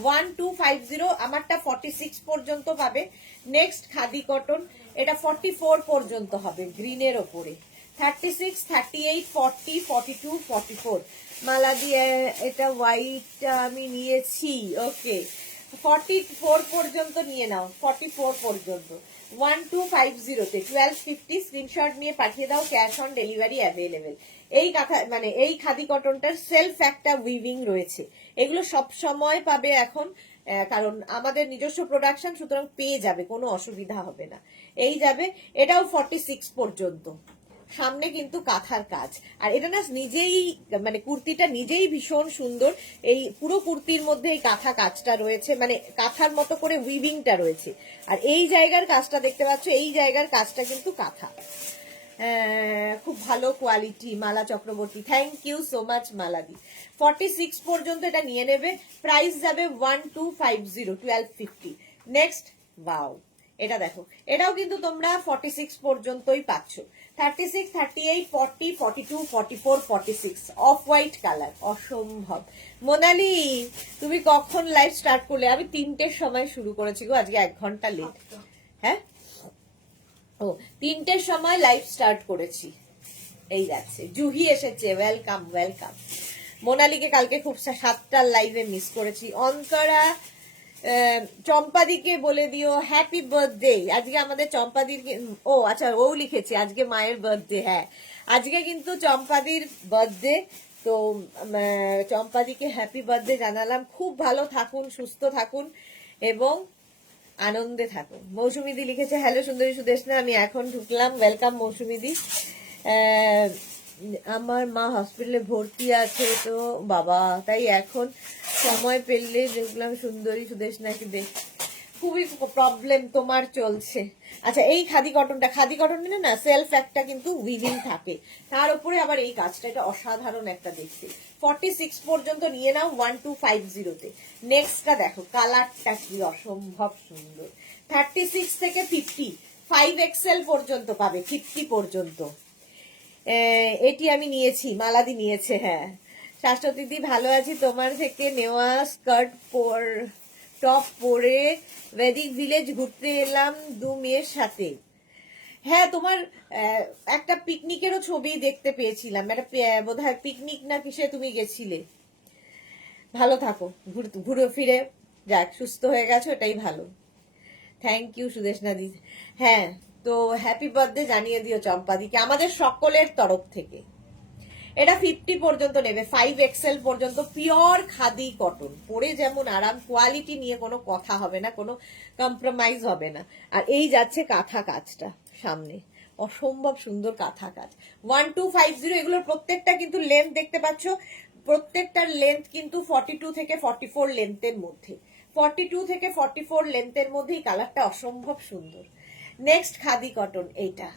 1250। আমারটা 46 পর্যন্ত পাবে। নেক্সট খাদি কটন, এটা 44 পর্যন্ত হবে গ্রিনের ওপরে। 36, 38, 40, 42, 44 মালা দিয়ে। এটা হোয়াইটটা আমি নিয়েছি, ওকে 44 পর্যন্ত নিয়ে নাও, 44 পর্যন্ত 1250 তে 1250 স্ক্রিনশট নিয়ে পাঠিয়ে দাও, ক্যাশ অন ডেলিভারি অ্যাভেলেবেল। এই কাঁথা মানে এই খাদি কটনটার সেলফ একটা উইভিং রয়েছে, এগুলো সব সময় পাবে এখন, কারণ আমাদের নিজস্ব প্রোডাকশন, সুতরাং পেয়ে যাবে, কোনো অসুবিধা হবে না। এই যাবে, এটাও 46 পর্যন্ত। সামনে কিন্তু কাঁথার কাজ, আর এটা না নিজেই মানে কুর্তিটা নিজেই ভীষণ সুন্দর। এই পুরো কুর্তির মধ্যে এই কাঁথা কাজটা রয়েছে, মানে কাঁথার মতো করে উইভিংটা রয়েছে। আর এই জায়গার কাজটা দেখতে পাচ্ছ, এই জায়গার কাজটা কিন্তু কাঁথা, খুব ভালো quality. Mala Chakraborty, thank you so much মালাদি। 46 পর্যন্ত এটা নিয়ে নেবে, প্রাইস যাবে 1250, 1250। নেক্সট, ওয়াও, এটা দেখো, এটাও কিন্তু তোমরা 46 পর্যন্তই পাচ্ছ। 36, 38, 40, 42, 44, 46 অফ হোয়াইট কালার, অসম্ভব। মোনালি, তুমি কখন লাইভ স্টার্ট করলে? আমি 3টের সময় শুরু করেছি গো, আজকে 1 ঘন্টা লেট। হ্যাঁ, ও 3টের সময় লাইভ স্টার্ট করেছি। এই যাচ্ছে, জুহি এসেছে, ওয়েলকাম ওয়েলকাম। মোনালিকে কালকে খুব 7টার লাইভে মিস করেছি। অন্তরা, চম্পাদিকে বলে দিও হ্যাপি বার্থডে। আজকে আমাদের চম্পাদির, ও আচ্ছা, ও লিখেছে আজকে মায়ের বার্থডে। হ্যাঁ, আজকে কিন্তু চম্পাদির বার্থডে, তো চম্পাদিকে হ্যাপি বার্থডে জানালাম। খুব ভালো থাকুন, সুস্থ থাকুন এবং আনন্দে থাকুন। মৌসুমিদি লিখেছে, হ্যালো সুন্দরী সুদেশনা, আমি এখন ঢুকলাম, ওয়েলকাম মৌসুমিদি। আমার মা হসপিটালে ভর্তি আছে, তো বাবা, তাই এখন সময় পেলে দেখলাম সুন্দরী সুদেশনাকে দেখ। খুবই প্রবলেম তোমার চলছে। আচ্ছা, এই খাদি কটনটা, খাদি কটন না সেলফ একটা কিন্তু উইভিং থাকে, তার উপরে আবার এই কাজটা, এটা অসাধারণ একটা দেখতে। 46 পর্যন্ত নিয়ে নাও 1250-তে। নেক্সটটা দেখো, কালারটা কি অসম্ভব সুন্দর। 36 থেকে 50, 5XL পর্যন্ত পাবে, 50 পর্যন্ত। এটি আমি নিয়েছি, মালাদি নিয়েছে। হ্যাঁ, শাশ্বতীদি ভালো আছি, তোমার থেকে নেওয়া স্কার্ট টপ পরে ভেদিক ভিলেজ ঘুরতে এলাম 2 মেয়ের সাথে। হ্যাঁ, তোমার একটা পিকনিকেরও ছবি দেখতে পেয়েছিলাম, একটা বোধহয় পিকনিক না কিসে তুমি গেছিলে। ভালো থাকো, ঘুরে ফিরে যাক, সুস্থ হয়ে গেছো, এটাই ভালো। থ্যাংক ইউ সুদেশনা দি। হ্যাঁ, তো হ্যাপি বার্থডে জানিয়ে দিও চম্পাদিকে আমাদের সকলের তরফ থেকে। এটা 50 পর্যন্ত নেবে, 5XL পর্যন্ত, পিওর খাদি কটন, পরে যেমন আরাম, কোয়ালিটি নিয়ে কোনো কথা হবে না, কোনো কম্প্রোমাইজ হবে না। আর এই যাচ্ছে কাঁথা কাজটা সামনে, অসম্ভব সুন্দর কাঁথা কাজ। 1250, এগুলোর প্রত্যেকটা কিন্তু লেন্থ দেখতে পাচ্ছ, প্রত্যেকটার লেন্থ কিন্তু 42 থেকে 44 লেন্থের মধ্যে, 42 থেকে 44 লেন্থের মধ্যেই কালারটা অসম্ভব সুন্দর। নেক্সট খাদি কটন, এইটা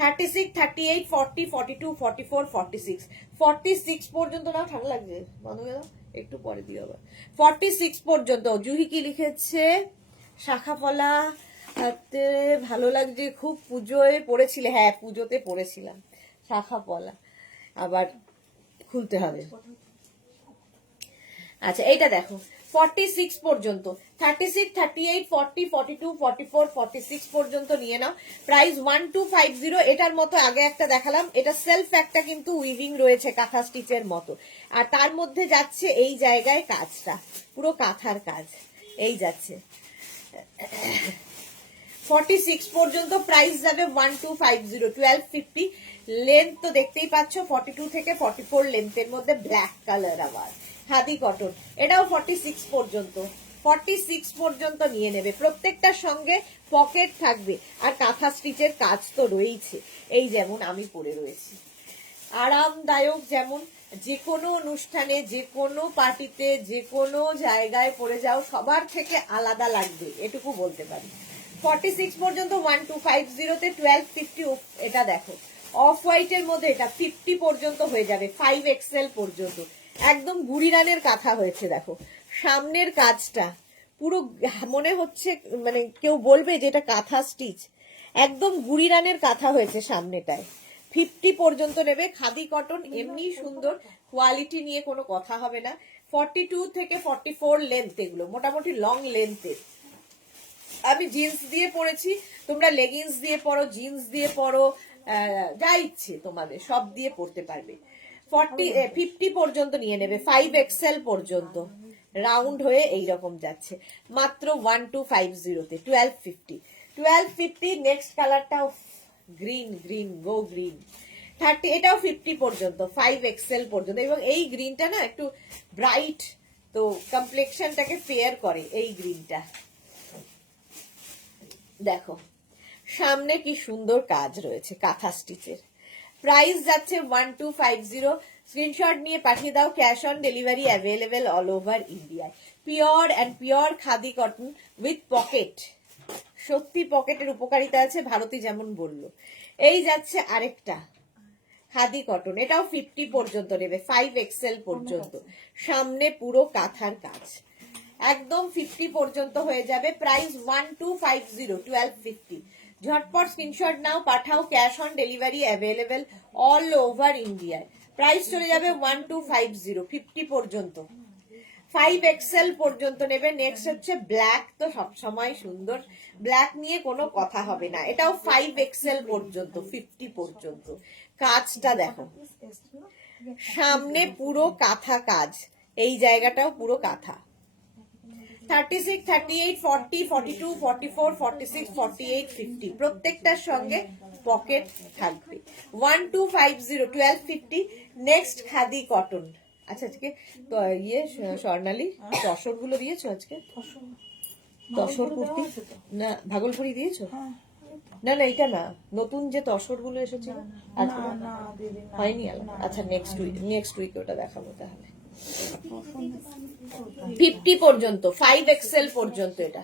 36, 38, 40, 42, 44, 46, 46 পর্যন্ত নাও, ঠান্ডা লাগছে, বন্ধ হয়ে দাও, একটু পরে দিও আবার। 46 পর্যন্ত। জুহি কি লিখেছে, শাখা পলা হাতে ভালো লাগছে খুব, পুজোয় পড়েছিলে? হ্যাঁ, পুজোতে পড়েছিলাম শাখা পলা, আবার খুলতে হবে। আচ্ছা, এইটা দেখো, 46 পর্যন্ত, 36, 38, 40, 42, 44, 46 পর্যন্ত নিয়ে নাও, প্রাইস 1250। এটার মতো আগে একটা দেখালাম, এটা সেলফ একটা কিন্তু উইভিং রয়েছে কাঁথা স্টিচের মতো, আর তার মধ্যে যাচ্ছে এই জায়গায় কাজটা, পুরো কাঁথার কাজ এই যাচ্ছে। 46 পর্যন্ত প্রাইস যাবে 1250 1250 লেন্থ তো দেখতেই পাচ্ছ 42 থেকে 44 লেন্থের মধ্যে ব্ল্যাক কালার আবার খাদি কটন এটাও 46 পর্যন্ত 46 পর্যন্ত নিয়ে নেবে প্রত্যেকটার সঙ্গে পকেট থাকবে আর কাঁথা স্টিচের কাজ তো রয়েছে এই যেমন আমি পরে রয়েছি আরামদায়ক যেমন যে কোনো অনুষ্ঠানে যে কোনো পার্টিতে যে কোনো জায়গায় পরে যাও সবার থেকে আলাদা লাগবে এটুকু বলতে পারি 46 পর্যন্ত 1250 তে 1250 এটা দেখো অফ হোয়াইটের মধ্যে এটা 50 পর্যন্ত হয়ে যাবে 5XL পর্যন্ত একদম গুড়ি রানের কাঁথা হয়েছে দেখো সামনের কাজটা পুরো মনে হচ্ছে মানে কেউ বলবে যে এটা কাঁথা স্টিচ একদম গুড়ি রানের কাঁথা হয়েছে সামনেটায় 50 পর্যন্ত নেবে খাদি কটন এমনি সুন্দর কোয়ালিটি নিয়ে কোনো কথা হবে না 42 থেকে 44 লেন্থ এগুলো মোটামুটি লং লেন্থের আমি জিন্স দিয়ে পরেছি তোমরা লেগিংস দিয়ে পরো জিন্স দিয়ে পরো যা ইচ্ছে তোমাদের সব দিয়ে পরতে পারবে 50 পর্যন্ত নিয়ে নেবে 5XL পর্যন্ত রাউন্ড হয়ে এইরকম যাচ্ছে মাত্র 1250 তে 1250 নেক্সট কালারটাও গ্রিন গ্রিন গো গ্রিন 30 এটাও 50 পর্যন্ত 5XL পর্যন্ত এবং এই গ্রিনটা না একটু ব্রাইট তো কমপ্লেক্সনটাকে ফেয়ার করে এই গ্রিনটা দেখো সামনে কি সুন্দর কাজ রয়েছে কাঁথা স্টিচের প্রাইস যাচ্ছে 1250 স্ক্রিনশট নিয়ে পাঠিয়ে দাও cash on delivery available all over ইন্ডিয়ায় pure and pure khadi cotton with pocket সত্যি পকেটের উপকারিতা আছে ভারতী যেমন বলল এই যাচ্ছে আরেকটা খাদি কটন এটাও 50 পর্যন্ত নেবে 5XL পর্যন্ত সামনে পুরো কাঁথার কাজ একদম 50 পর্যন্ত হয়ে যাবে প্রাইস 1250 1250 ঝটপট স্ক্রিনশট নাও পাঠাও cash on delivery available all over ইন্ডিয়ায় প্রাইস চলে যাবে 1250 50 পর্যন্ত 5XL পর্যন্ত নেবে নেক্সট হচ্ছে ব্ল্যাক তো সবসময় সুন্দর ব্ল্যাক নিয়ে কোনো কথা হবে না এটাও 5XL পর্যন্ত 50 পর্যন্ত কাজটা দেখো সামনে পুরো কাঁথা কাজ এই জায়গাটাও পুরো কাঁথা 36, 38, 40, 42, 44, 46, 48, 50 প্রত্যেকটার সঙ্গে পকেট থাকবে 1250 1250 নেক্সট খাদি কটন আচ্ছা আজকে ইয়ে স্বর্ণালী তসর গুলো দিয়েছো আজকে তসর কুর্তি না ভাগলপুরি দিয়েছো না না এটা না নতুন যে তসর গুলো এসেছিল হয়নি আচ্ছা নেক্সট উইক ওটা দেখাবো তাহলে 50 পর্যন্ত 5XL পর্যন্ত এটা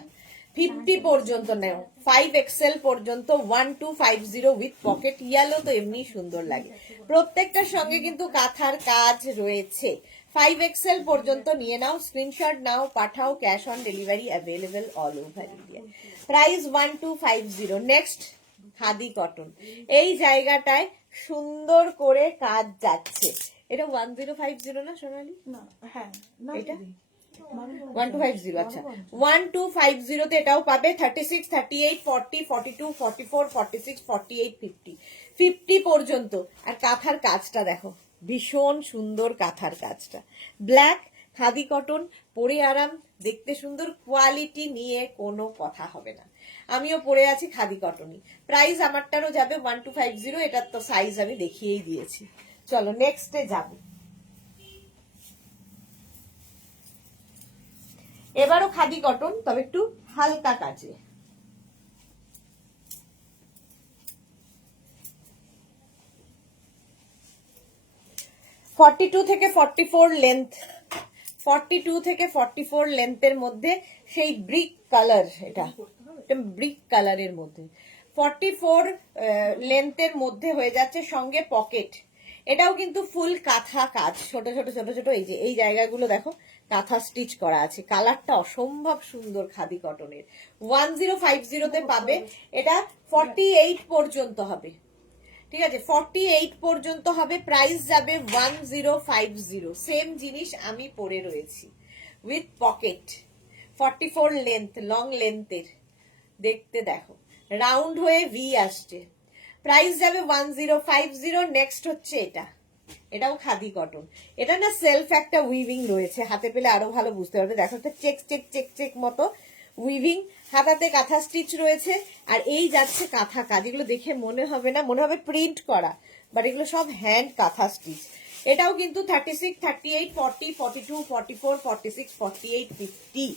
50 পর্যন্ত নেও 5XL পর্যন্ত 1250 উইথ পকেট ইয়েলো তো এমনি সুন্দর লাগে প্রত্যেকটার সঙ্গে কিন্তু কাঁথার কাজ রয়েছে 5XL পর্যন্ত নিয়ে নাও স্ক্রিনশট নাও পাঠাও cash on delivery available all over India price 1250 next khadi cotton এই জায়গাটায় সুন্দর করে কাজ যাচ্ছে এটা 1050 না সোনালি না হ্যাঁ এটা 1250 আচ্ছা 1250 তে এটাও পাবে 36 38 40 42 44 46 48 50 50 পর্যন্ত আর কাঁথার কাজটা দেখো ভীষণ সুন্দর কাঁথার কাজটা ব্ল্যাক খাদি কটন পরে আরাম দেখতে সুন্দর কোয়ালিটি নিয়ে কোনো কথা হবে না আমিও পরে আছি খাদি কটনই প্রাইস আমারটারও যাবে 1250 এটার তো সাইজ আমি দেখিয়েই দিয়েছি চলো নেক্সটে যাব এবারও খাদি কটন তবে একটু হালকা কাজে থেকে 44 লেন্থ 42 থেকে 44 লেন্থের মধ্যে সেই ব্রিক কালার এটা ব্রিক কালারের মধ্যে 44 লেন্থের মধ্যে হয়ে যাচ্ছে সঙ্গে পকেট এটাও কিন্তু ফুল কাঁথা কাজ ছোট ছোট ছোট ছোট এই যে এই জায়গাগুলো দেখো কাঁথা স্টিচ করা আছে কালারটা অসম্ভব সুন্দর খাদি কটনের 1050 তে পাবে এটা 48 পর্যন্ত হবে ঠিক আছে 48 পর্যন্ত হবে প্রাইস যাবে 1050 সেম জিনিস আমি পরে রয়েছি উইথ পকেট 44 লেন্থ লং লেন্থের দেখতে দেখো রাউন্ড হয়ে ভি আসছে প্রাইস যাবে 1050 নেক্সট হচ্ছে এটাও খাদি কটন এটা না সেলফ একটা উইভিং রয়েছে হাতে পেলে আরো ভালো বুঝতে পারবে দেখো একটা চেক চেক চেক চেক মতো উইভিং, হাতাতে কাঁথা স্টিচ রয়েছে, আর এই যাচ্ছে কাঁথা কাজ। এগুলো দেখে মনে হবে না, মনে হবে প্রিন্ট করা, বাট এগুলো সব হ্যান্ড কাঁথা স্টিচ। এটাও কিন্তু 36, 38, 40, 42, 44, 46, 48, 50,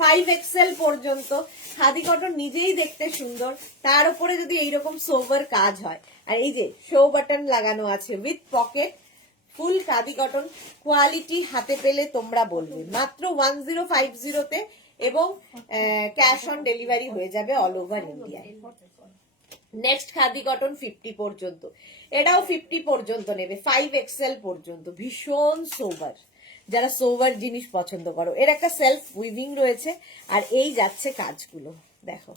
5XL পর্যন্ত। খাদি কটন নিজেই দেখতে সুন্দর, তার উপরে যদি এইরকম সোভার কাজ হয়, আর এই যে শো বাটন লাগানো আছে with pocket, full khadi cotton quality. হাতে পেলে তোমরা বলবে। মাত্র 1050-তে, এবং ক্যাশ অন ডেলিভারি হয়ে যাবে অল ওভার ইন্ডিয়ায়। নেক্সট খাদি কটন 50 পর্যন্ত, এটাও 50 পর্যন্ত নেবে, 5XL পর্যন্ত। ভীষণ সোভার, যারা সোভার জিনিস পছন্দ করো। এর একটা সেলফ উইভিং রয়েছে, আর এই যাচ্ছে কাজগুলো দেখো।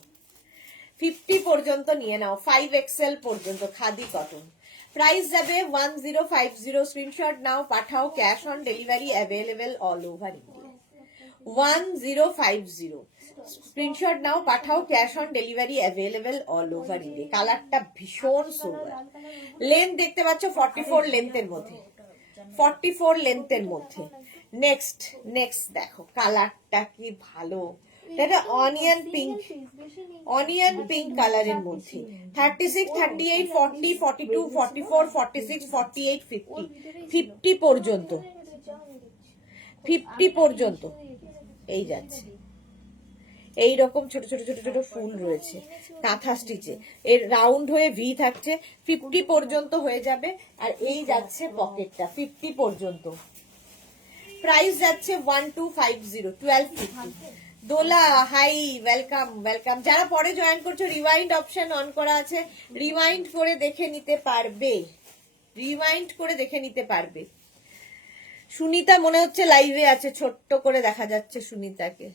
50 পর্যন্ত নিয়ে নাও, 5XL পর্যন্ত খাদি কটন। প্রাইস যাবে 1050। স্ক্রিনশট নাও, পাঠাও, cash on delivery available all over India. 1050 screenshot নাও, পাঠাও, cash on delivery available all over India. কালারটা ভীষণ সুন্দর। লেন্থ দেখতে পাচ্ছ 44 লেন্থের মধ্যে, 44 লেন্থের মধ্যে। নেক্সট দেখো কালারটা কি ভালো, এটা অনিয়ন পিঙ্ক কালারের মধ্যে। 36, 38, 40, 42, 44, 46, 48, 50, 50 পর্যন্ত, 50 পর্যন্ত এই যাচ্ছে। এইরকম ছোট ছোট ছোট ছোট ফুল রয়েছে কাঁথা স্টিচে, এর রাউন্ড হয়ে ভি থাকছে। 50 পর্যন্ত হয়ে যাবে, আর এই যাচ্ছে পকেটটা 50 পর্যন্ত। প্রাইস যাচ্ছে 1250, 1250। দোলা হাই, ওয়েলকাম ওয়েলকাম। যারা পরে জয়েন করছো, রিওয়াইন্ড অপশন অন করা আছে, রিওয়াইন্ড করে দেখে নিতে পারবে, রিওয়াইন্ড করে দেখে নিতে পারবে। সুনিতা মনে হচ্ছে লাইভে আছে, ছোট্ট করে দেখা যাচ্ছে সুনিতাকে।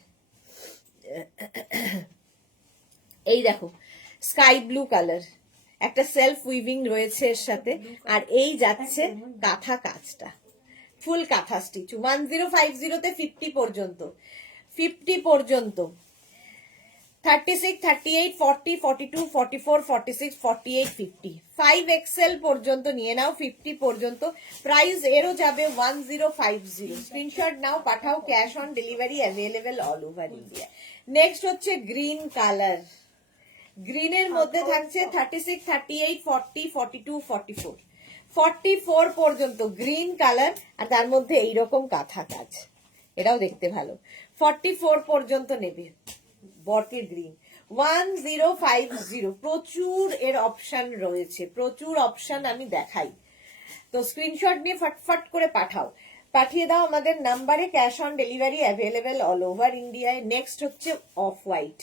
এই দেখো স্কাই ব্লু কালার, একটা সেলফ উইভিং রয়েছে এর সাথে, আর এই যাচ্ছে কাঁথা কাজটা, ফুল কাঁথা স্টিচ। 1050-তে 50 পর্যন্ত, 50 পর্যন্ত। 36, 38, 40, 42, 44, 46, 48, 50, 5XL পর্যন্ত নিয়ে নাও, 50 পর্যন্ত। প্রাইস এরও যাবে 1050। স্ক্রিনশট নাও, পাঠাও, cash on delivery available all over India. Next হচ্ছে গ্রিন কালার, গ্রিনের মধ্যে থাকছে 36, 38, 40, 42, 44, 44 পর্যন্ত গ্রিন কালার, আর তার মধ্যে এইরকম কাঁথা কাজ, এটাও দেখতে ভালো। 44 পর্যন্ত নেবে, বটল গ্রিন। 1050, প্রচুর এর অপশন রয়েছে, প্রচুর অপশন আমি দেখাই। তো স্ক্রিনশট নিয়ে ফটফট করে পাঠাও, পাঠিয়ে দাও আমাদের নাম্বারে, cash on delivery available all over ইন্ডিয়ায়। নেক্সট হচ্ছে অফ হোয়াইট,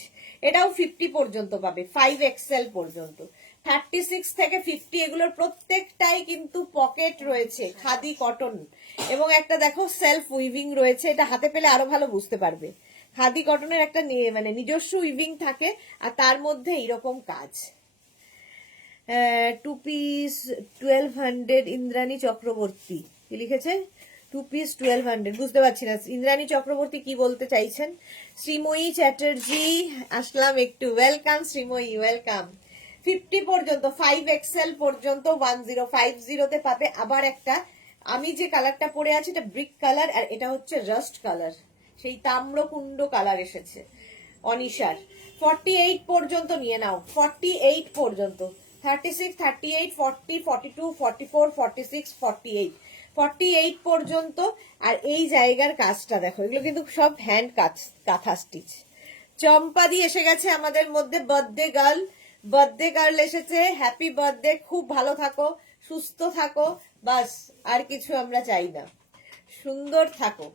এটাও 50 পর্যন্ত পাবে, 5XL পর্যন্ত। 36 থেকে 50, এগুলোর প্রত্যেকটাই কিন্তু পকেট রয়েছে, খাদি কটন, এবং একটা দেখো সেলফ উইভিং রয়েছে। এটা হাতে পেলে আরো ভালো বুঝতে পারবে। খাদি কটনের একটা মানে নিজস্ব উইভিং থাকে, আর তার মধ্যে এইরকম কাজ। 2 পিস 1200, ইন্দ্রাণী চক্রবর্তী কি লিখেছে? 2 পিস 1200, বুঝতে পারছি না ইন্দ্রাণী চক্রবর্তী কি বলতে চাইছেন। শ্রীময়ী চ্যাটার্জি আসলাম একটু, ওয়েলকাম শ্রীময়ী, ওয়েলকাম। 50 পর্যন্ত, 5XL পর্যন্ত 1050-তে পাবে। আবার একটা, আমি যে কালারটা পরে আছি এটা ব্রিক কালার, আর এটা হচ্ছে রাস্ট কালার, সেই তাম্রকুণ্ড কালার এসেছে অনিশার। 48 পর্যন্ত নিয়ে নাও, 48 পর্যন্ত। 36, 38, 40, 42, 44, 46, 48, 48 পর্যন্ত। আর এই জায়গার কাজটা দেখো, এগুলো কিন্তু সব হ্যান্ড কাজ, কাঁথা স্টিচ। চম্পাদি এসে গেছে আমাদের মধ্যে, বার্থডে গার্ল এসেছে। হ্যাপি বার্থডে, খুব ভালো থাকো, সুস্থ থাকো, বাস আর কিছু আমরা চাই না, সুন্দর থাকো।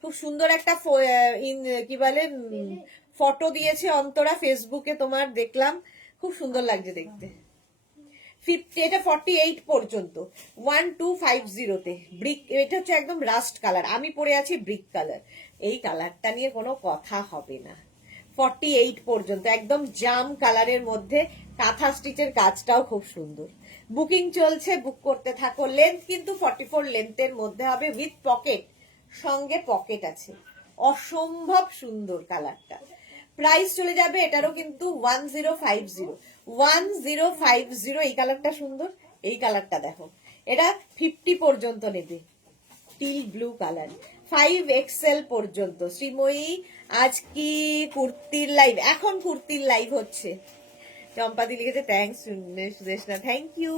খুব সুন্দর একটা কি বলে ফটো দিয়েছে অন্তরা ফেসবুকে, তোমার দেখলাম, খুব সুন্দর লাগছে দেখতে। 50, এটা 48 পর্যন্ত, 1250-তে। ব্রিক, এটা হচ্ছে একদম রাস্ট কালার, আমি পরে আছি ব্রিক কালার, এই কালারটা নিয়ে কোনো কথা হবে না। 48 পর্যন্ত, একদম জাম কালারের মধ্যে, কাঁথা স্টিচের কাজটাও খুব সুন্দর। বুকিং চলছে, বুক করতে থাকো। লেন্থ কিন্তু 44 লেন্থের মধ্যে হবে, উইথ পকেট, সঙ্গে পকেট আছে। অসম্ভব সুন্দর কালারটা। প্রাইস চলে যাবে এটারও কিন্তু 1050, 1050। এই কালারটা সুন্দর, এই কালারটা দেখো, এটা 50 পর্যন্ত নেবে, টিল ব্লু কালার। 5XL পর্যন্ত। শ্রীময়ী আজ কি কুর্তির লাইভ? এখন কুর্তির লাইভ হচ্ছে। চম্পাদি লিখেছে thanks Sudeshna, thank you.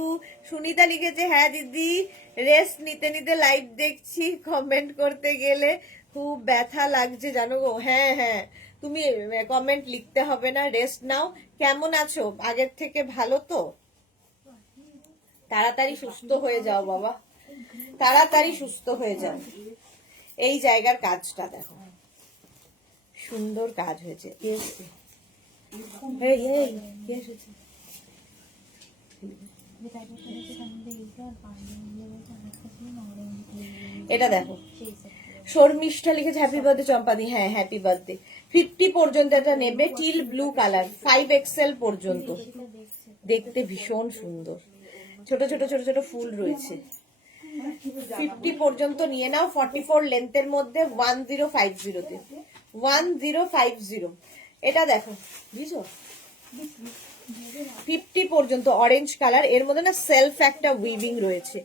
Sunita লিখেছে হ্যাঁ দিদি, রেস্ট নিতে নিতে লাইভ দেখছি, কমেন্ট করতে গেলে খুব ব্যথা লাগছে জানো গো। হ্যাঁ হ্যাঁ, তুমি কমেন্ট লিখতে হবে না, রেস্ট নাও। কেমন আছো? আগের থেকে ভালো তো? তাড়াতাড়ি সুস্থ হয়ে যাও বাবা, তাড়াতাড়ি সুস্থ হয়ে যাও। এই জায়গার কাজটা দেখো, সুন্দর কাজ হয়েছে। এটা দেখো, শর্মিষ্ঠা লিখেছে হ্যাপি বার্থডে চম্পাদি। হ্যাঁ হ্যাপি বার্থডে। 50 পর্যন্ত এটা নেবে, টিল ব্লু কালার, 5XL পর্যন্ত। দেখতে ভীষণ সুন্দর, ছোট ছোট ছোট ছোট ফুল রয়েছে। 50 পর্যন্ত নিয়ে নাও, 44 লেন্থের মধ্যে 1050-তে 1050। এটা দেখো বুঝছো, 50 পর্যন্ত অরেঞ্জ কালার, এর মধ্যে না সেলফ একটা উইভিং রয়েছে,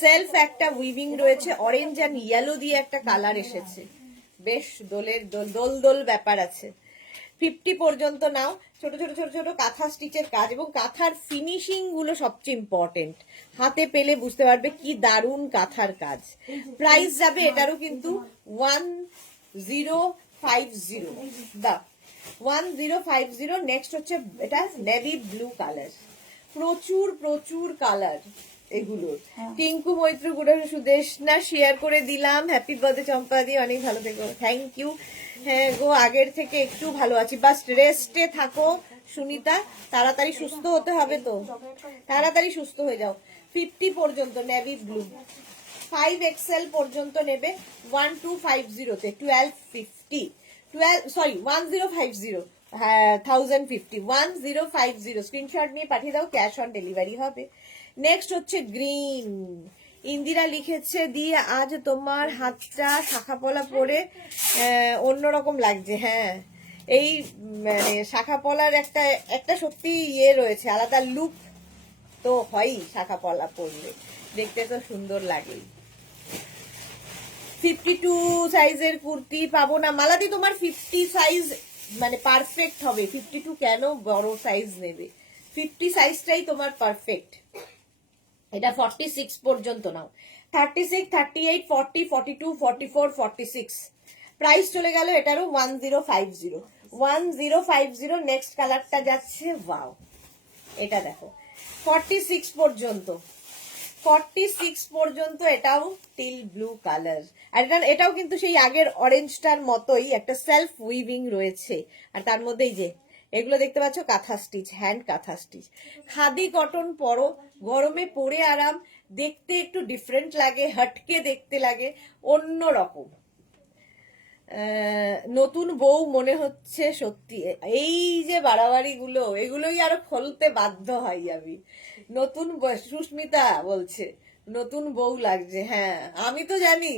সেলফ একটা উইভিং রয়েছে, অরেঞ্জ অ্যান্ড ইয়েলো দিয়ে একটা কালার এসেছে, বেশ দোলের দোল দোল ব্যাপার আছে। 50 পর্যন্ত নাও, ছোট ছোট ছোট ছোট কাঁথা স্টিচের কাজ, এবং কাঁথার ফিনিশিং গুলো সবচেয়ে ইম্পর্টেন্ট। হাতে পেলে বুঝতে পারবে কি দারুণ কাঁথার কাজ। প্রাইস যাবে এটারও কিন্তু 1050, দা 1050। নেক্সট হচ্ছে এটা নেভি ব্লু কালার, প্রচুর প্রচুর কালার এগুলো। টিঙ্কু মৈত্র গুড়া সুদেশনা শেয়ার করে দিলাম, হ্যাপি বার্থডে চম্পাদি, অনেক ভালো থেকো, থ্যাংক ইউ। হ্যাঁ গো, আগের থেকে একটু ভালো আছি, বাস রেস্টে থাকো সুনিতা, তাড়াতাড়ি সুস্থ হতে হবে তো, তাড়াতাড়ি সুস্থ হয়ে যাও। 50 পর্যন্ত নেভি ব্লু, 5XL পর্যন্ত নেবে 1250-তে, 1250, 1050, হ্যাঁ 1050, 1050। স্ক্রিনশট নিয়ে পাঠিয়ে দাও, ক্যাশ অন ডেলিভারি হবে। নেক্সট হচ্ছে গ্রিন। ইন্দিরা লিখেছে দিয়ে আজ তোমার হাতটা শাখা পলা পরে অন্যরকম লাগছে। হ্যাঁ, এই মানে শাখা পলার একটা একটা সত্যি ইয়ে রয়েছে, আলাদা লুক তো হয়ই শাখা পলা পরলে, দেখতে তো সুন্দর লাগে। 52 সাইজের কুর্তি পাবো না মালাদি, তোমার 50 সাইজ মানে পারফেক্ট হবে। 52 কেন বড় সাইজ নেবে, 50 সাইজটাই তোমার পারফেক্ট। এটা 46 পর্যন্ত নাও, 36, 38, 40, 42, 44, 46। প্রাইস চলে গেল এটারও 1050, 1050। নেক্সট কালারটা যাচ্ছে, ওয়াও, এটা দেখো 46 পর্যন্ত, 46 পর্যন্ত এটাও টিল ব্লু কালার। আর এটাও কিন্তু সেই আগের অরেঞ্জটার মতোই একটা সেলফ উইভিং রয়েছে, আর তার মধ্যেই যে এগুলো দেখতে পাচ্ছ কাঁথা স্টিচ, হ্যান্ড কাঁথা স্টিচ। খাদি কটন পরো, গরমে পরে আরাম, দেখতে একটু ডিফারেন্ট লাগে, হটকে দেখতে লাগে, অন্য রকম। নতুন বউ মনে হচ্ছে সত্যি। এই যে বাড়াবাড়ি গুলো, এগুলোই আরো খুলতে বাধ্য হই আমি। নতুন সুস্মিতা বলছে নতুন বউ লাগছে, হ্যাঁ আমি তো জানি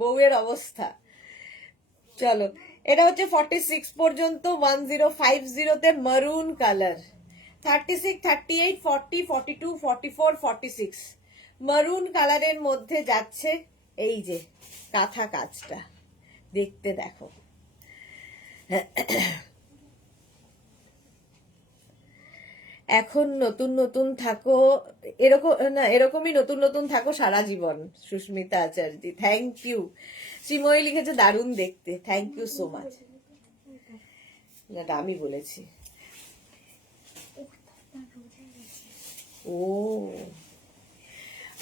বউয়ের অবস্থা। চলো, এটা হচ্ছে 46 পর্যন্ত, 1050-তে মারুন কালার, 36, 38, 40, 42, 44, 46 মারুন কালারের মধ্যে যাচ্ছে। এই যে কাঁথা কাজটা দেখতে দেখো, এখন নতুন নতুন থাকো, এরকম না, এরকমই নতুন নতুন থাকো সারা জীবন। সুস্মিতা আচার্য, থ্যাংক ইউ। শ্রীময়ী লিখেছে দারুণ দেখতে, থ্যাংক ইউ সো মাচ। না আমি বলেছি। ও